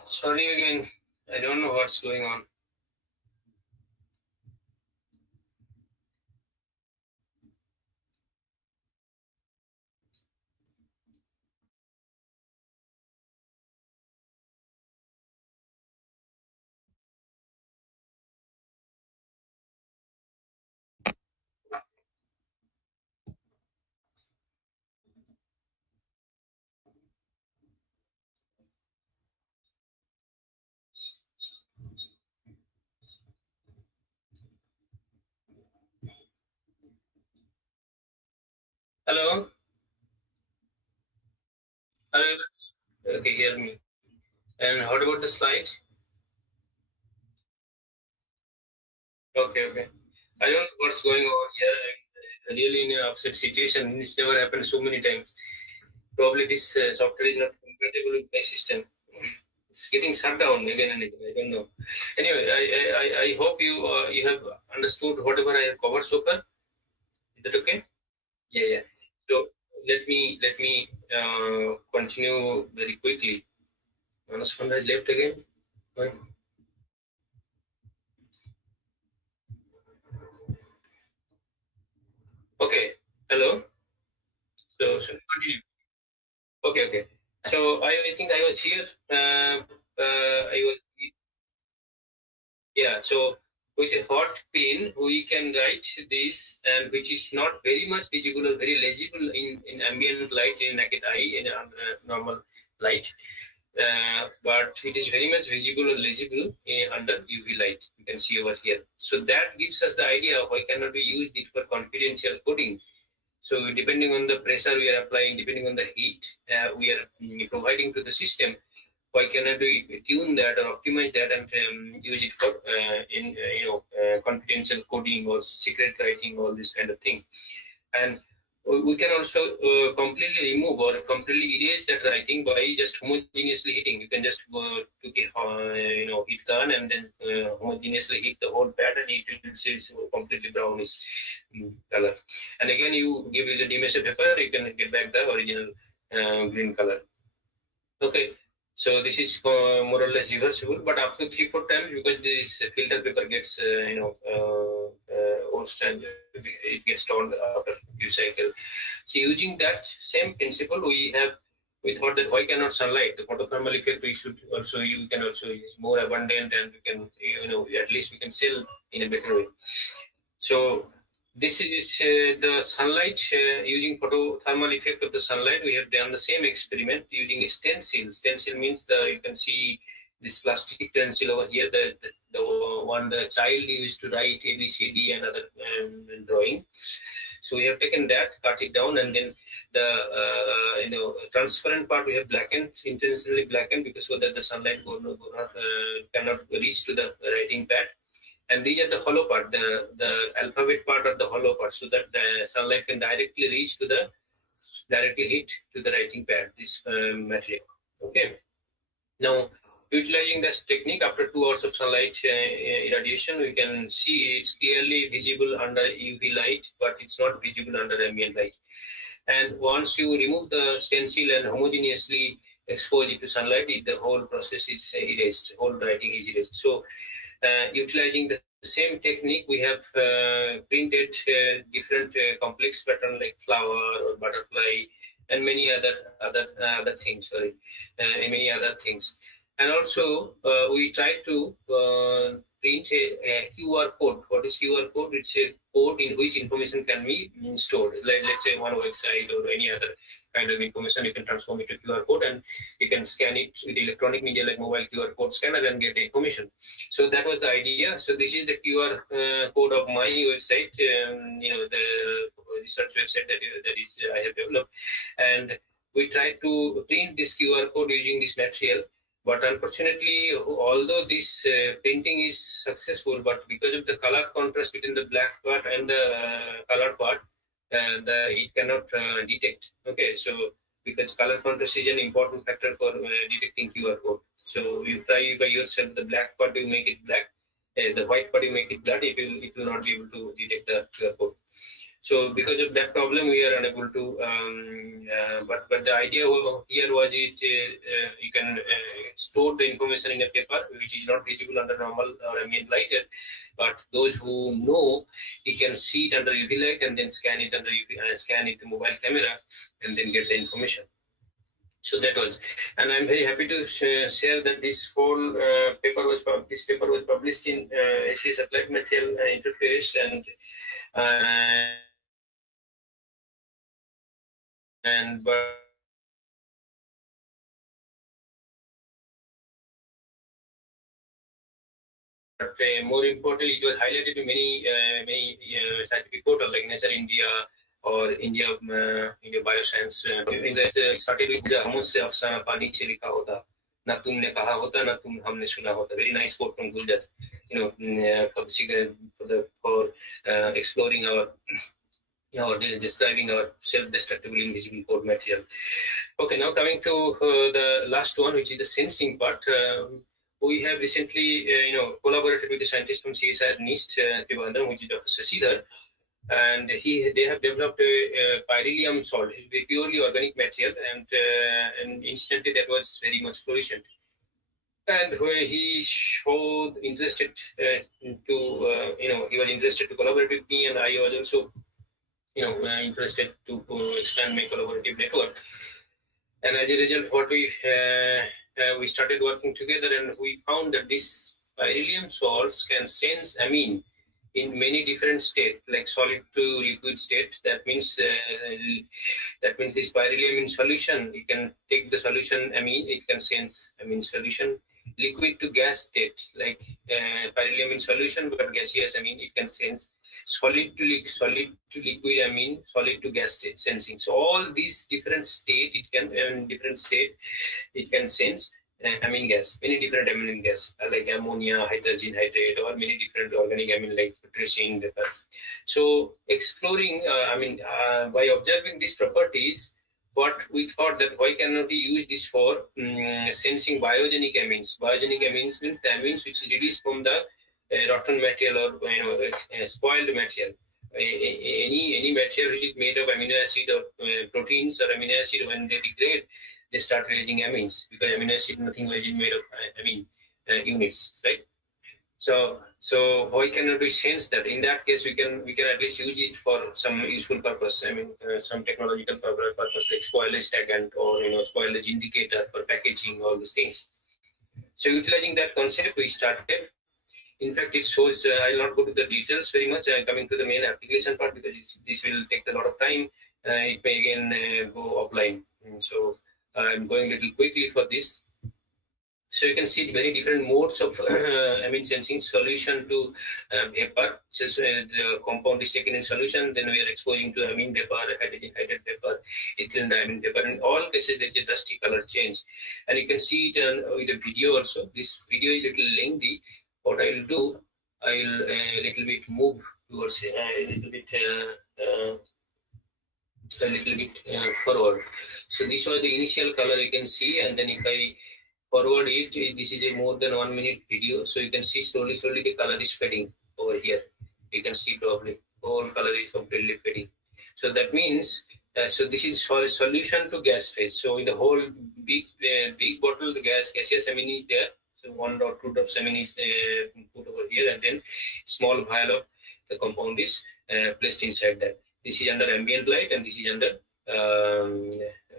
Sorry again. I don't know what's going on. Hello? Hello? Okay, hear me. And what about the slide? Okay. I don't know what's going on here. I'm really in an upset situation. This never happened so many times. Probably this software is not compatible with my system. It's getting shut down again and again. I don't know. Anyway, I hope you have understood whatever I have covered so far. Is that okay? Yeah. So let me continue very quickly. Manas Panda has left again. Why? Okay. Hello. So should we continue? Okay. So I think I was here. I was So with a hot pen, we can write this, and which is not very much visible or very legible in ambient light, in naked eye, in normal light. but it is very much visible or legible under UV light. You can see over here. So that gives us the idea of why cannot we use it for confidential coding. So depending on the pressure we are applying, depending on the heat we are providing to the system, why cannot we tune that or optimize that and use it for confidential coding or secret writing, all this kind of thing. And we can also completely remove or completely erase that writing by just homogeneously hitting. You can just took a heat gun and then homogeneously hit the whole pad, and it will see completely brownish color. And again, you give it the demeasure paper, you can get back the original green color. Okay. So this is more or less reversible, but up to 3-4 times, because this filter paper gets old and it gets torn after a few cycles. So using that same principle, we thought that why cannot sunlight, the photothermal effect you can also use more abundant, and we can at least we can sell in a better way. So this is the sunlight, using photothermal effect of the sunlight. We have done the same experiment using a stencil. Stencil means you can see this plastic stencil over here, the one the child used to write ABCD and other drawing. So we have taken that, cut it down, and then the transparent part we have blackened, intentionally blackened, because so that the sunlight cannot reach to the writing pad. And these are the hollow part, the alphabet part of the hollow part, so that the sunlight can directly hit to the writing pad, this material. Okay. Now, utilizing this technique, after 2 hours of sunlight irradiation, we can see it's clearly visible under UV light, but it's not visible under ambient light. And once you remove the stencil and homogeneously expose it to sunlight, the whole process is erased, whole writing is erased. So, utilizing the same technique, we have printed different complex pattern like flower or butterfly and many other things. Many other things. And also, we try to print a QR code. What is QR code? It's a code in which information can be stored. Like, let's say one website or any other kind of information, you can transform it to QR code, and you can scan it with electronic media like mobile QR code scanner and get the information. So that was the idea. So this is the QR code of my website, the research website that is I have developed, and we try to print this QR code using this material. But unfortunately, although this printing is successful, but because of the color contrast between the black part and the colored part, it cannot detect. Okay, so because color contrast is an important factor for detecting QR code. So you try by yourself, the black part you make it black, the white part you make it black, it will not be able to detect the QR code. So because of that problem, we are unable to. But the idea here was you can store the information in a paper which is not visible under normal or ambient light. But those who know, you can see it under UV light and then scan it under scan it the mobile camera and then get the information. So that was, and I'm very happy to share that this whole paper was published in SCS Applied Material Interface, but more importantly, it was highlighted in many scientific portals like Nature India or India Bioscience. Started with the "Humse afsana pani che likha hota, na tumne kaha hota, na humne suna hota." Very nice quote from Guljat. For exploring our. Describing our self-destructible invisible code material. Okay, now coming to the last one, which is the sensing part. We have recently, collaborated with the scientist from CSIR NIST, Trivandrum, which is Dr. Sasidhar, and they have developed a pyrrhelium salt. It's a purely organic material, and instantly that was very much fluorescent. And where he showed interested he was interested to collaborate with me, and I was also interested to expand my collaborative network. And as a result, what we started working together, and we found that these pyrrhelium salts can sense amine in many different states, like solid to liquid state. That means this spirally amine solution, you can take the solution amine, it can sense amine solution. Liquid to gas state, like spirally amine solution but gaseous amine, it can sense. Solid to liquid amine, solid to gas state sensing. So all these different state, it can sense amine gas, many different amine gas, like ammonia, hydrogen hydrate, or many different organic amine like triacin. So exploring, by observing these properties, what we thought that why cannot we use this for sensing biogenic amines? Biogenic amines means the amines which is released from the rotten material or spoiled material. Any material which is made of amino acid or proteins or amino acid, when they degrade, they start releasing amines, because amino acid nothing is made of amine units, right? So why cannot we sense that? In that case, we can at least use it for some useful purpose. Some technological purpose like spoilage tagant or spoilage indicator for packaging, all these things. So utilizing that concept, we started. In fact, it shows. I'll not go to the details very much. Coming to the main application part, because this will take a lot of time. It may again go offline. So I'm going a little quickly for this. So you can see very different modes of amine sensing: solution to vapor. So the compound is taken in solution, then we are exposing to amine vapor, hydrogen hydrate vapor, ethylene diamine vapor. In all cases, there is a drastic color change, and you can see it with the video also. This video is a little lengthy. What I will do, I will a little bit move towards a little bit forward. So this was the initial color you can see, and then if I forward it, this is a more than 1 minute video, so you can see slowly the color is fading over here. You can see probably whole color is completely fading. So that means so this is solution to gas phase. So in the whole big bottle, the gaseous amine is there. So 1 or 2 drops amine is put over here, and then small vial of the compound is placed inside that. This is under ambient light, and this is under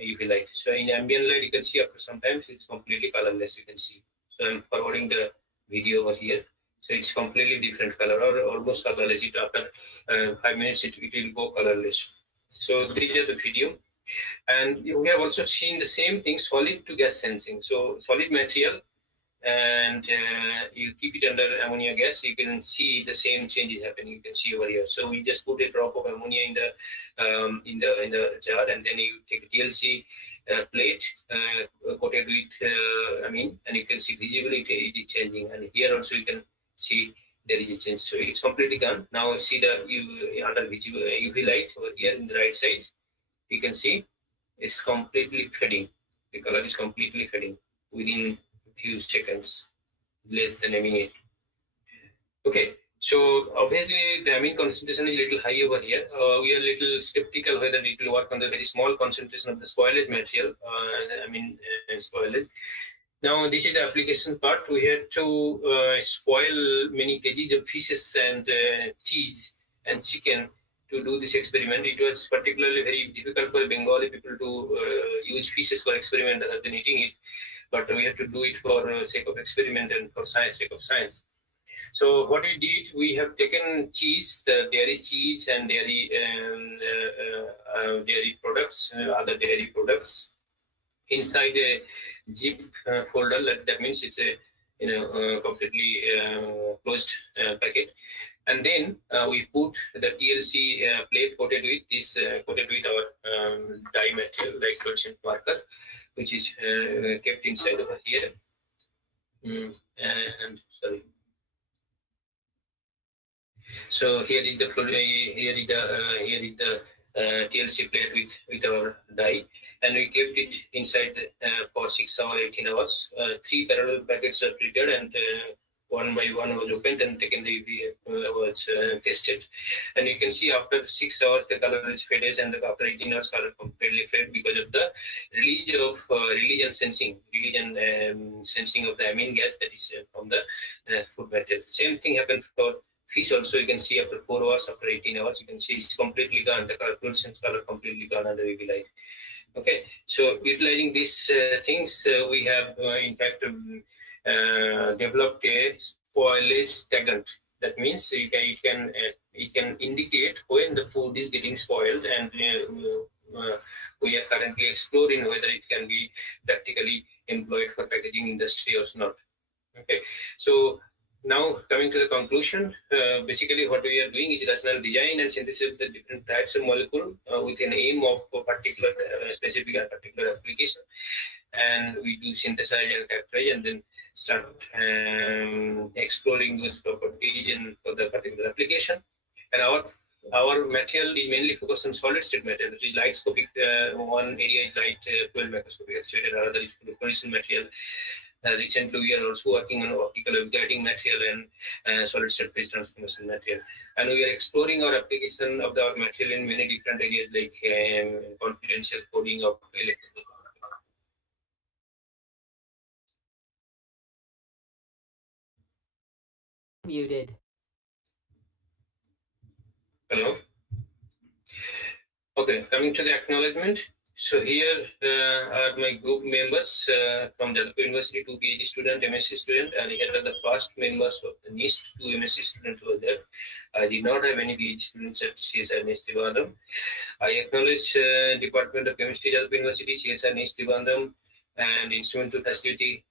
UV light. So in ambient light, you can see after sometimes it's completely colorless. You can see. So I'm forwarding the video over here. So it's completely different color, or almost colorless. It after 5 minutes, it will go colorless. So these are the video, and we have also seen the same thing, solid to gas sensing. So solid material, and you keep it under ammonia gas, you can see the same changes happening. You can see over here. So we just put a drop of ammonia in the jar, and then you take a TLC plate coated with amine, and you can see visibly it is changing. And here also you can see there is a change. So it's completely gone. Now see the under UV light over here in the right side. You can see it's completely fading. The color is completely fading within few seconds, less than a minute. Okay, so obviously the amine concentration is a little high over here. We are a little skeptical whether it will work on the very small concentration of the spoilage material, spoilage. Now this is the application part. We had to spoil many kgs of fishes and cheese and chicken to do this experiment. It was particularly very difficult for Bengali people to use fishes for experiment rather than eating it. But we have to do it for sake of experiment and for sake of science. So what we did, we have taken cheese, the dairy cheese and dairy products, other dairy products, inside a zip folder. That means it's a completely closed packet. And then we put the TLC plate coated with this, coated with our dye material, like fluorescent marker, which is kept inside over here. And sorry. So here is the TLC plate with our dye, and we kept it inside for 6 hours, 18 hours. 3 parallel packets are prepared, and one by one was opened and taken the UV was tested. And you can see after 6 hours the color is faded, and after 18 hours color completely faded because of the release and sensing of the amine gas that is from the food material. Same thing happened for fish also. You can see after 4 hours, after 18 hours, you can see it's completely gone. The fluorescence color completely gone under UV light. Okay, so utilizing these things, we have in fact developed a spoilage tagant. That means it can indicate when the food is getting spoiled, and we are currently exploring whether it can be practically employed for packaging industry or not. Okay, so now coming to the conclusion, basically what we are doing is rational design and synthesis of the different types of molecule with an aim of a particular specific and particular application, and we do synthesize and characterize and then start exploring those properties in for the particular application. And our material is mainly focused on solid state material, which is lightscopic. One area is light 12 microscopic actuated, another is fluorescent material. Recently, we are also working on optical guiding material and solid state phase transformation material. And we are exploring our application of our material in many different areas like confidential coding of electrical. Muted. Hello. Okay, coming to the acknowledgement. So here are my group members from Jalapur University, 2 PhD student, MSc student, and here are the past members of the NIST, 2 MSc students who were there. I did not have any PhD students at CSR NIST Trivandrum. I acknowledge Department of Chemistry, Jalapur University, CSR NIST Trivandrum, and instrumental facility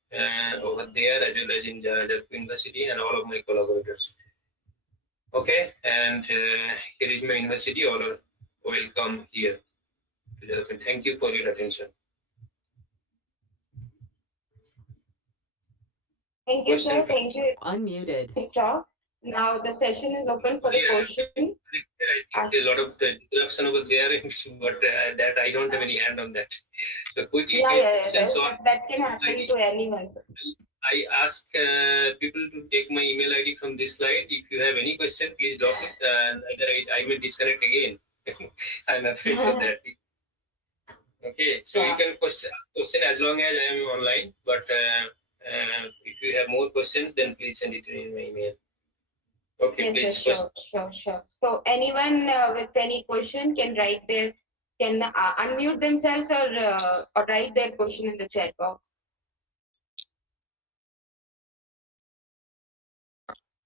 over there, as well as in Jalapur University, and all of my collaborators. Okay, and here is my university. All are welcome here. Thank you for your attention. Thank you, sir. Question? Thank you. Unmuted. Stop. Now the session is open for the question. I think there's a lot of interruption over there, but that I don't have any hand on that. So quickly, questions or That can happen to anyone, sir. I ask people to take my email ID from this slide. If you have any question, please drop it, and I will disconnect again. I'm afraid of that. Okay, so you can question as long as I am online, but if you have more questions, then please send it to me in my email. Okay, Yes, please. sure. So anyone with any question can unmute themselves or write their question in the chat box.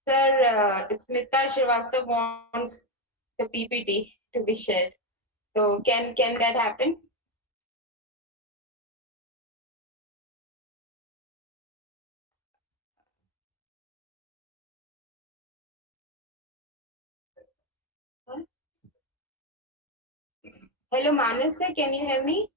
Sir, Smita Srivastava wants the PPT to be shared. So can that happen? Hello, Manas sir, can you hear me?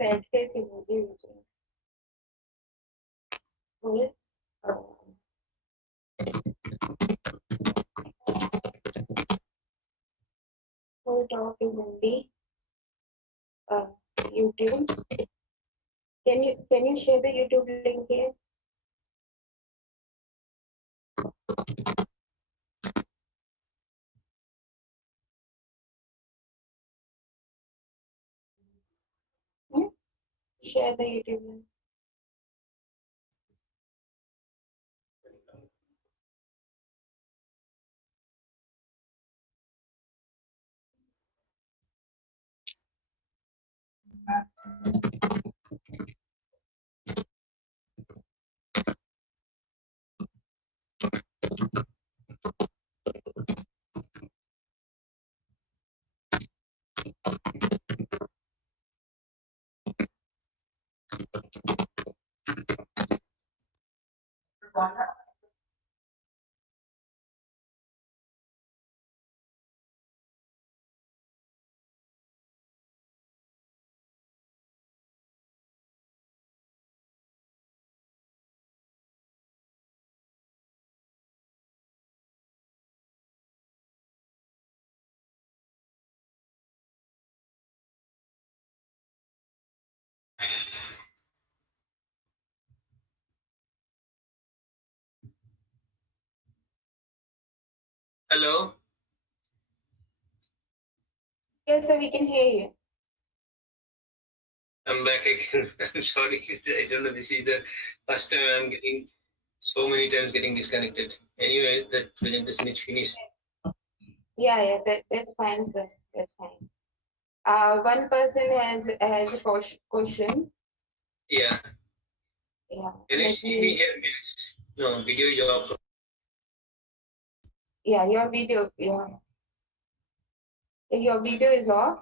Sad face emoji. Whole talk is in the YouTube. Can you share the YouTube link here? Share the YouTube link. Hello. Yes, sir, we can hear you. I'm back again. I'm sorry. I don't know. This is the first time I'm getting so many times getting disconnected. Anyway, the presentation is finished. Yeah, that's fine, sir. That's fine. One person has a question. Yeah. Yeah, Can you let see me me. here? Yes. No, video job. Yeah, your video is off.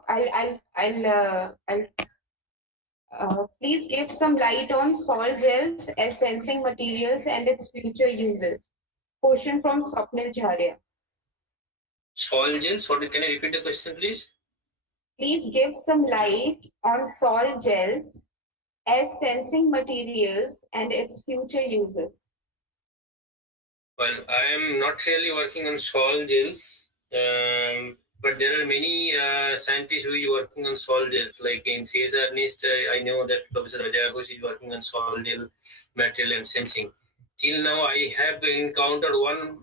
Please give some light on salt gels as sensing materials and its future uses. Question from Swapnil Jharia. Sol gels. What? Can I repeat the question, please? Please give some light on salt gels as sensing materials and its future uses. Well, I am not really working on sol gels, but there are many scientists who is working on sol gels. Like in CSR NIST, I know that Professor Ajay Ghosh is working on sol gel material and sensing. Till now, I have encountered one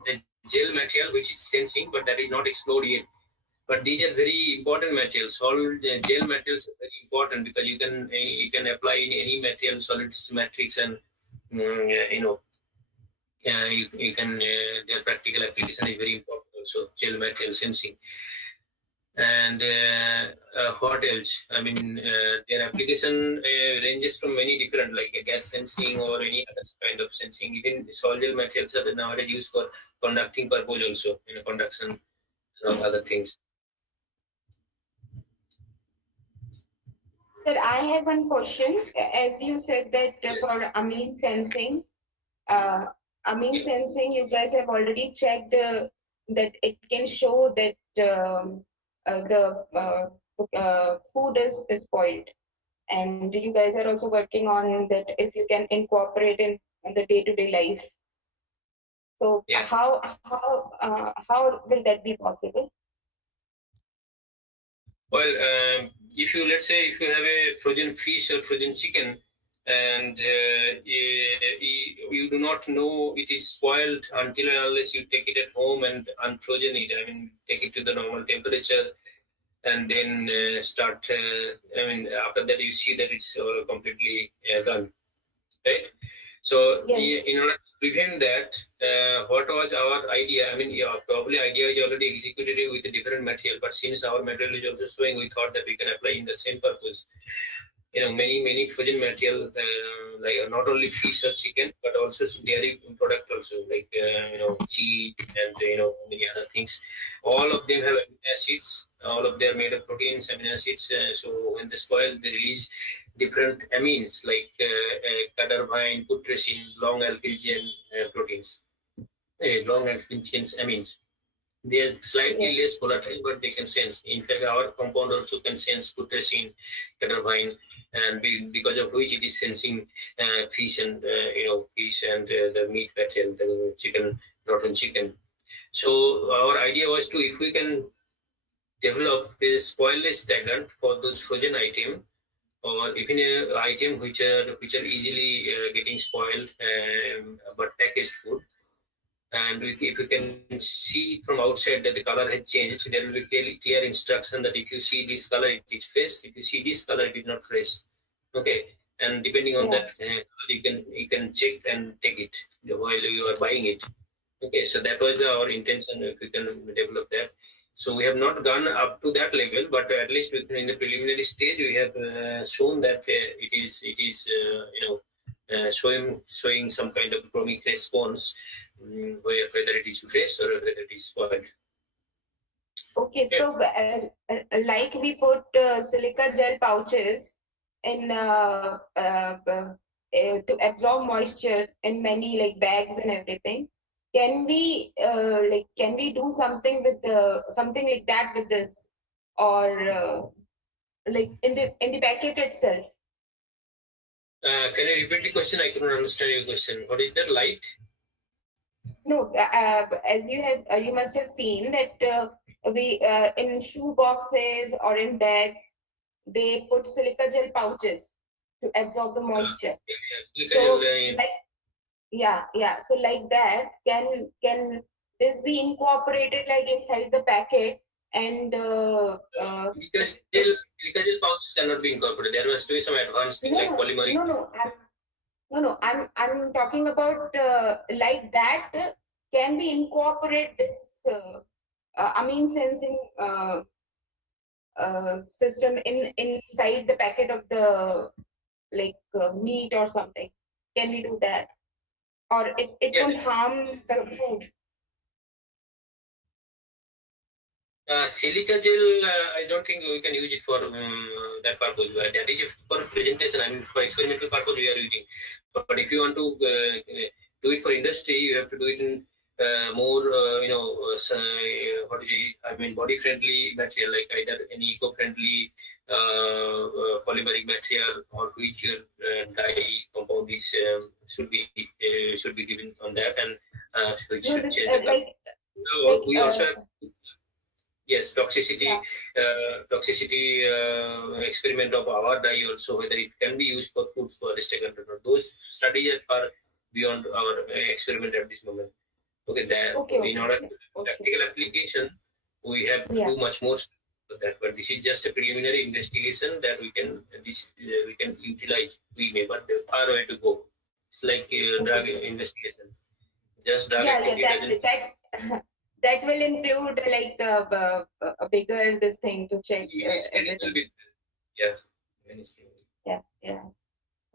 gel material which is sensing, but that is not explored yet. But these are very important materials. All gel materials are very important because you can apply in any material, solids, matrix, and you can their practical application is very important also, gel material sensing. And what else? I mean, their application ranges from many different, like gas sensing or any other kind of sensing. Even sol gel materials are nowadays used for conducting purpose also, conduction and other things. Sir, I have one question. As you said that for amine sensing, uh, you guys have already checked that it can show that the food is spoiled. And you guys are also working on that if you can incorporate in the day-to-day life. So Yeah. how will that be possible? Well, if you, let's say, if you have a frozen fish or frozen chicken, and you do not know it is spoiled until and unless you take it at home and unfrozen it. I mean, take it to the normal temperature, and then start. I mean, after that you see that it's completely done, right? So Yes. in order to prevent that, what was our idea? I mean, yeah, probably idea is already executed with a different material, but since our material is also showing, we thought that we can apply in the same purpose. Many frozen material, like not only fish or chicken, but also dairy product also, like cheese and many other things. All of them have amino acids. All of them are made of proteins, amino acids. So when they spoil, they release different amines like cadaverine, putrescine, long alkyl chain proteins, long alkyl chains amines. They are slightly less volatile, but they can sense. In fact, our compound also can sense putrescine, cadaverine, and because of which it is sensing fish and the meat material, the chicken, rotten chicken. So our idea was to, if we can develop this spoilless stagnant for those frozen item, or even item which are easily getting spoiled, but packaged food. And if you can see from outside that the color has changed, there will be clear instruction that if you see this color, it is fresh. If you see this color, it is not fresh. Okay, and depending on that, you can check and take it while you are buying it. Okay, so that was our intention. If we can develop that. So we have not gone up to that level, but at least in the preliminary stage, we have shown that it is showing some kind of chromic response, whether it is fresh or whether it is spoiled. Okay, so like we put silica gel pouches in to absorb moisture in many like bags and everything. Can we do something with something like that with this, or like in the packet itself? Can you repeat the question? I couldn't understand your question. What is that, light? No, as you must have seen that we in shoe boxes or in bags they put silica gel pouches to absorb the moisture. So like so like that, can this be incorporated like inside the packet and Silica gel pouches cannot be incorporated. There must be some advanced thing like polymeric. I'm talking about like that can be incorporate this amine sensing system inside the packet of the like meat or something. Can we do that? Or it Yeah. won't harm the food. Silica gel, I don't think we can use it for that purpose. That is for presentation. I mean, for experimental purpose, we are using. But if you want to do it for industry, you have to do it in more, what is it? I mean, body-friendly material, like either any eco-friendly polymeric material, or which your dye compound is should be given on that, and which No, should this, change the color. We also have. Yes, toxicity experiment of our dye also, whether it can be used for food forest or not. Those studies are beyond our experiment at this moment. Okay, in order to practical application, we have to do much more for that. But this is just a preliminary investigation that we can utilize. We may, but there are way to go. It's like drug investigation. Just drug activity doesn't. That will include like a bigger this thing to check everything. Yeah.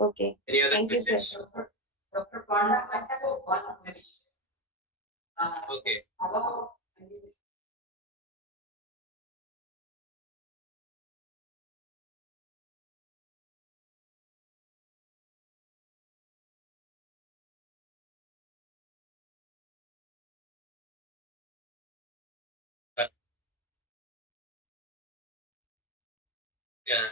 Okay. Any other Thank questions? you, sir. Dr. Panda, I have one question. Okay. About Yeah.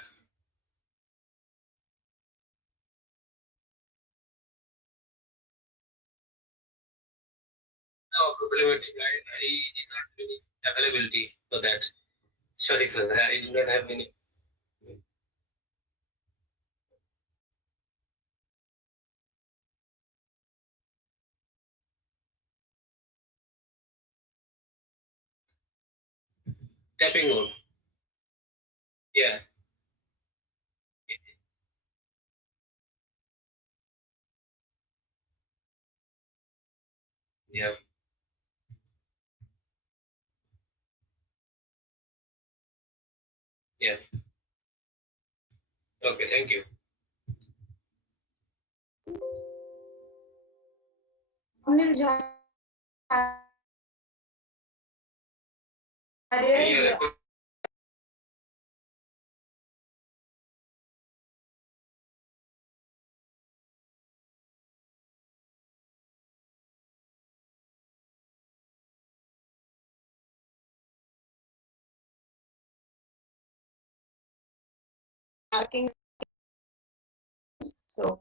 No, problematic. I did not have any availability for that. Sorry for that. I did not have any. Tapping mode. Yeah. Yeah. Yeah. Okay. Thank you. Sunil Jha Any is other questions? asking so.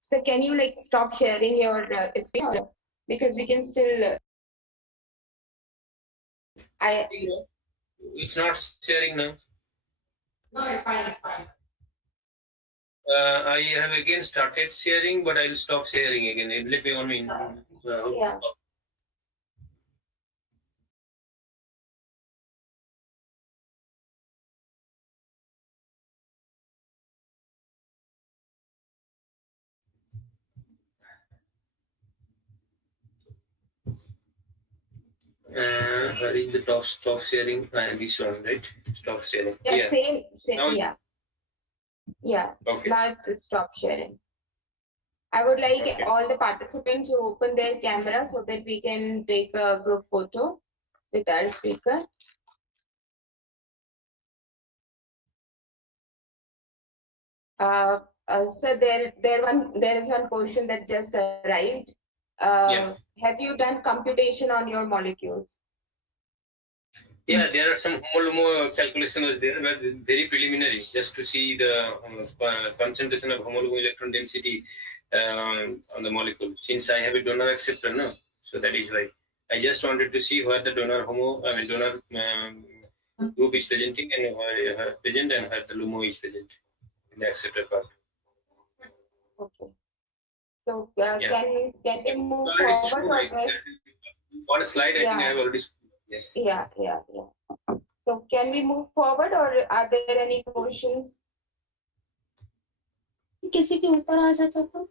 So can you like stop sharing your screen because we can still. It's not sharing now. no, it's fine, it's fine. I have again started sharing, but I'll stop sharing again. Let me on me. Yeah. Where is the stop sharing? This one, right? Stop sharing. Yeah. Same. Now, Yeah. Okay. Now to stop sharing. I would like Okay. all the participants to open their camera so that we can take a group photo with our speaker. So there is one question that just arrived. Have you done computation on your molecules? Yeah, there are some homologo calculations there, but very preliminary, just to see the concentration of homologo electron density on the molecule. Since I have a donor acceptor, no, so that is why I just wanted to see where the donor group is presenting and where present and where the LUMO is present in the acceptor part. Okay. So can we move Already forward or One slide, I think I Yeah. have already. Yeah. Yeah. So can we move forward or are there any questions? किसी के ऊपर आ जाता तो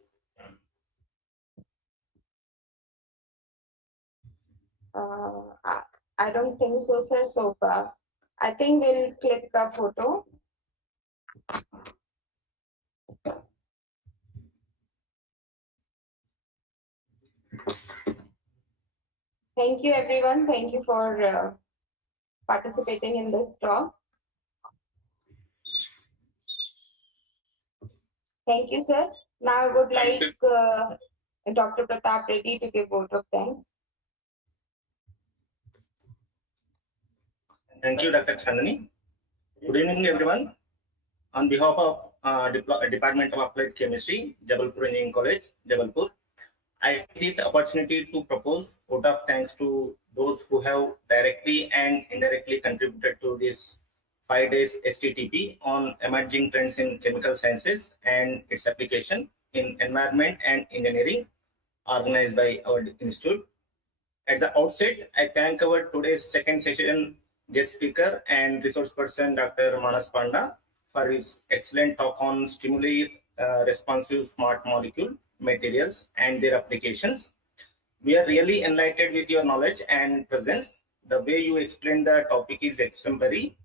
I don't think so, sir. So I think we'll click a photo. Thank you, everyone. Thank you for participating in this talk. Thank you, sir. Now I would Thank like Dr. Pratap Reddy to give vote of thanks. Thank you, Dr. Chandani. Good evening, everyone. On behalf of Department of Applied Chemistry, Jabalpur Engineering College, Jabalpur, I take this opportunity to propose vote of thanks to those who have directly and indirectly contributed to this 5 days STTP on emerging trends in chemical sciences and its application in environment and engineering, organized by our institute. At the outset, I thank our today's second session guest speaker and resource person, Dr. Manas Panda, for his excellent talk on stimuli responsive smart molecule materials and their applications. We are really enlightened with your knowledge and presence. The way you explain the topic is exemplary.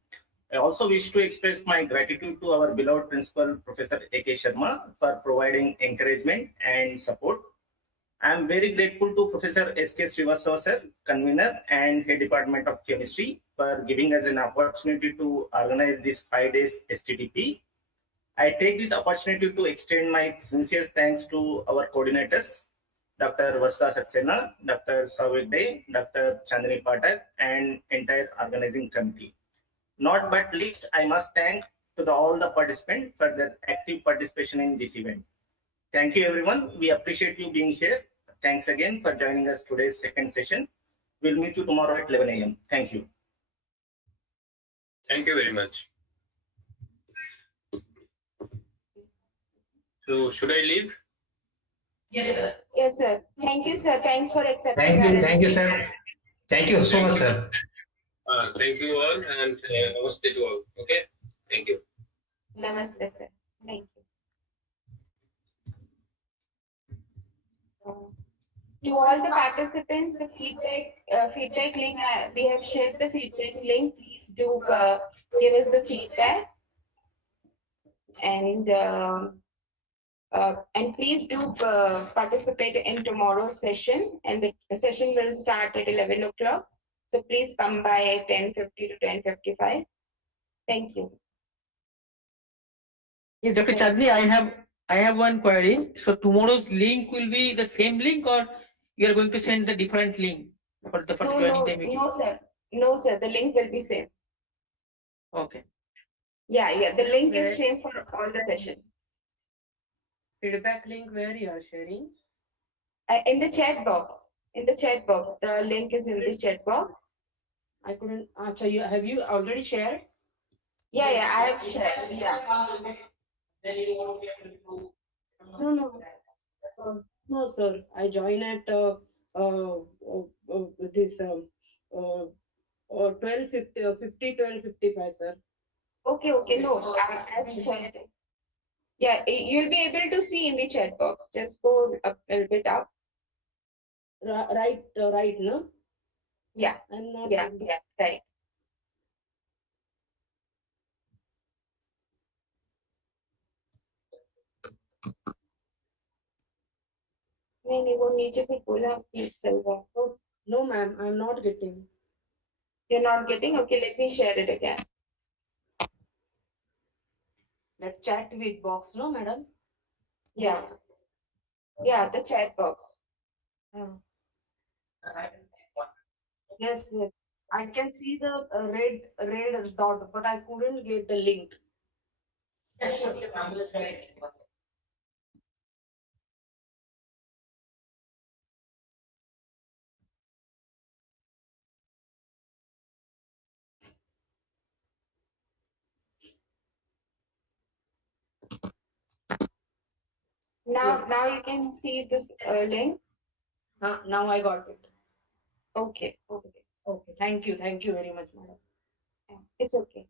I also wish to express my gratitude to our beloved principal, Professor A.K. Sharma, for providing encouragement and support. I am very grateful to Professor S.K. Srivastava, sir, convener and head department of chemistry, for giving us an opportunity to organize this 5 days STTP. I take this opportunity to extend my sincere thanks to our coordinators, Dr. Vasudha Saxena, Dr. Savik Day, Dr. Chandani Patak, and entire organizing committee. Not but least, I must thank to all the participants for their active participation in this event. Thank you, everyone. We appreciate you being here. Thanks again for joining us today's second session. We'll meet you tomorrow at 11 a.m. Thank you. Thank you very much. So should I leave? Yes, sir. Yes, sir. Thank you, sir. Thanks for accepting Thank you, sir. Thank you so much, sir. Thank you all and namaste to all. Okay. Thank you. Namaste, sir. Thank you. To all the participants, the feedback link, we have shared the feedback link. Please do give us the feedback. And please do participate in tomorrow's session, and the session will start at 11 o'clock. So please come by at 10:50 to 10:55. Thank you. Yes, Dr. Chandni, I have one query. So tomorrow's link will be the same link, or you are going to send the different link for joining the meeting? No, sir. No, sir. The link will be same. Okay. Yeah. The link is same for all the session. Feedback link where you are sharing? In the chat box. In the chat box. The link is in the chat box. I couldn't. Have you already shared? Yeah, I have shared. Yeah. Then you won't be able to. No, sir. I join at this 12:50, 12:55, sir. Okay. No, I've shared it. Yeah, you'll be able to see in the chat box. Just go up a little bit up. Right, no? Yeah. I'm not. Yeah, right. नहीं वो नीचे भी बोला चल रहा. No, ma'am, I'm not getting. You're not getting? Okay, let me share it again. That chat with box, no, madam? Yeah, the chat box. Yes, I can see the red dot, but I couldn't get the link. Yes, sure. I'm just sharing it. Now, Yes. now you can see this link. Now I got it. Okay. Okay, thank you very much, madam. It's okay.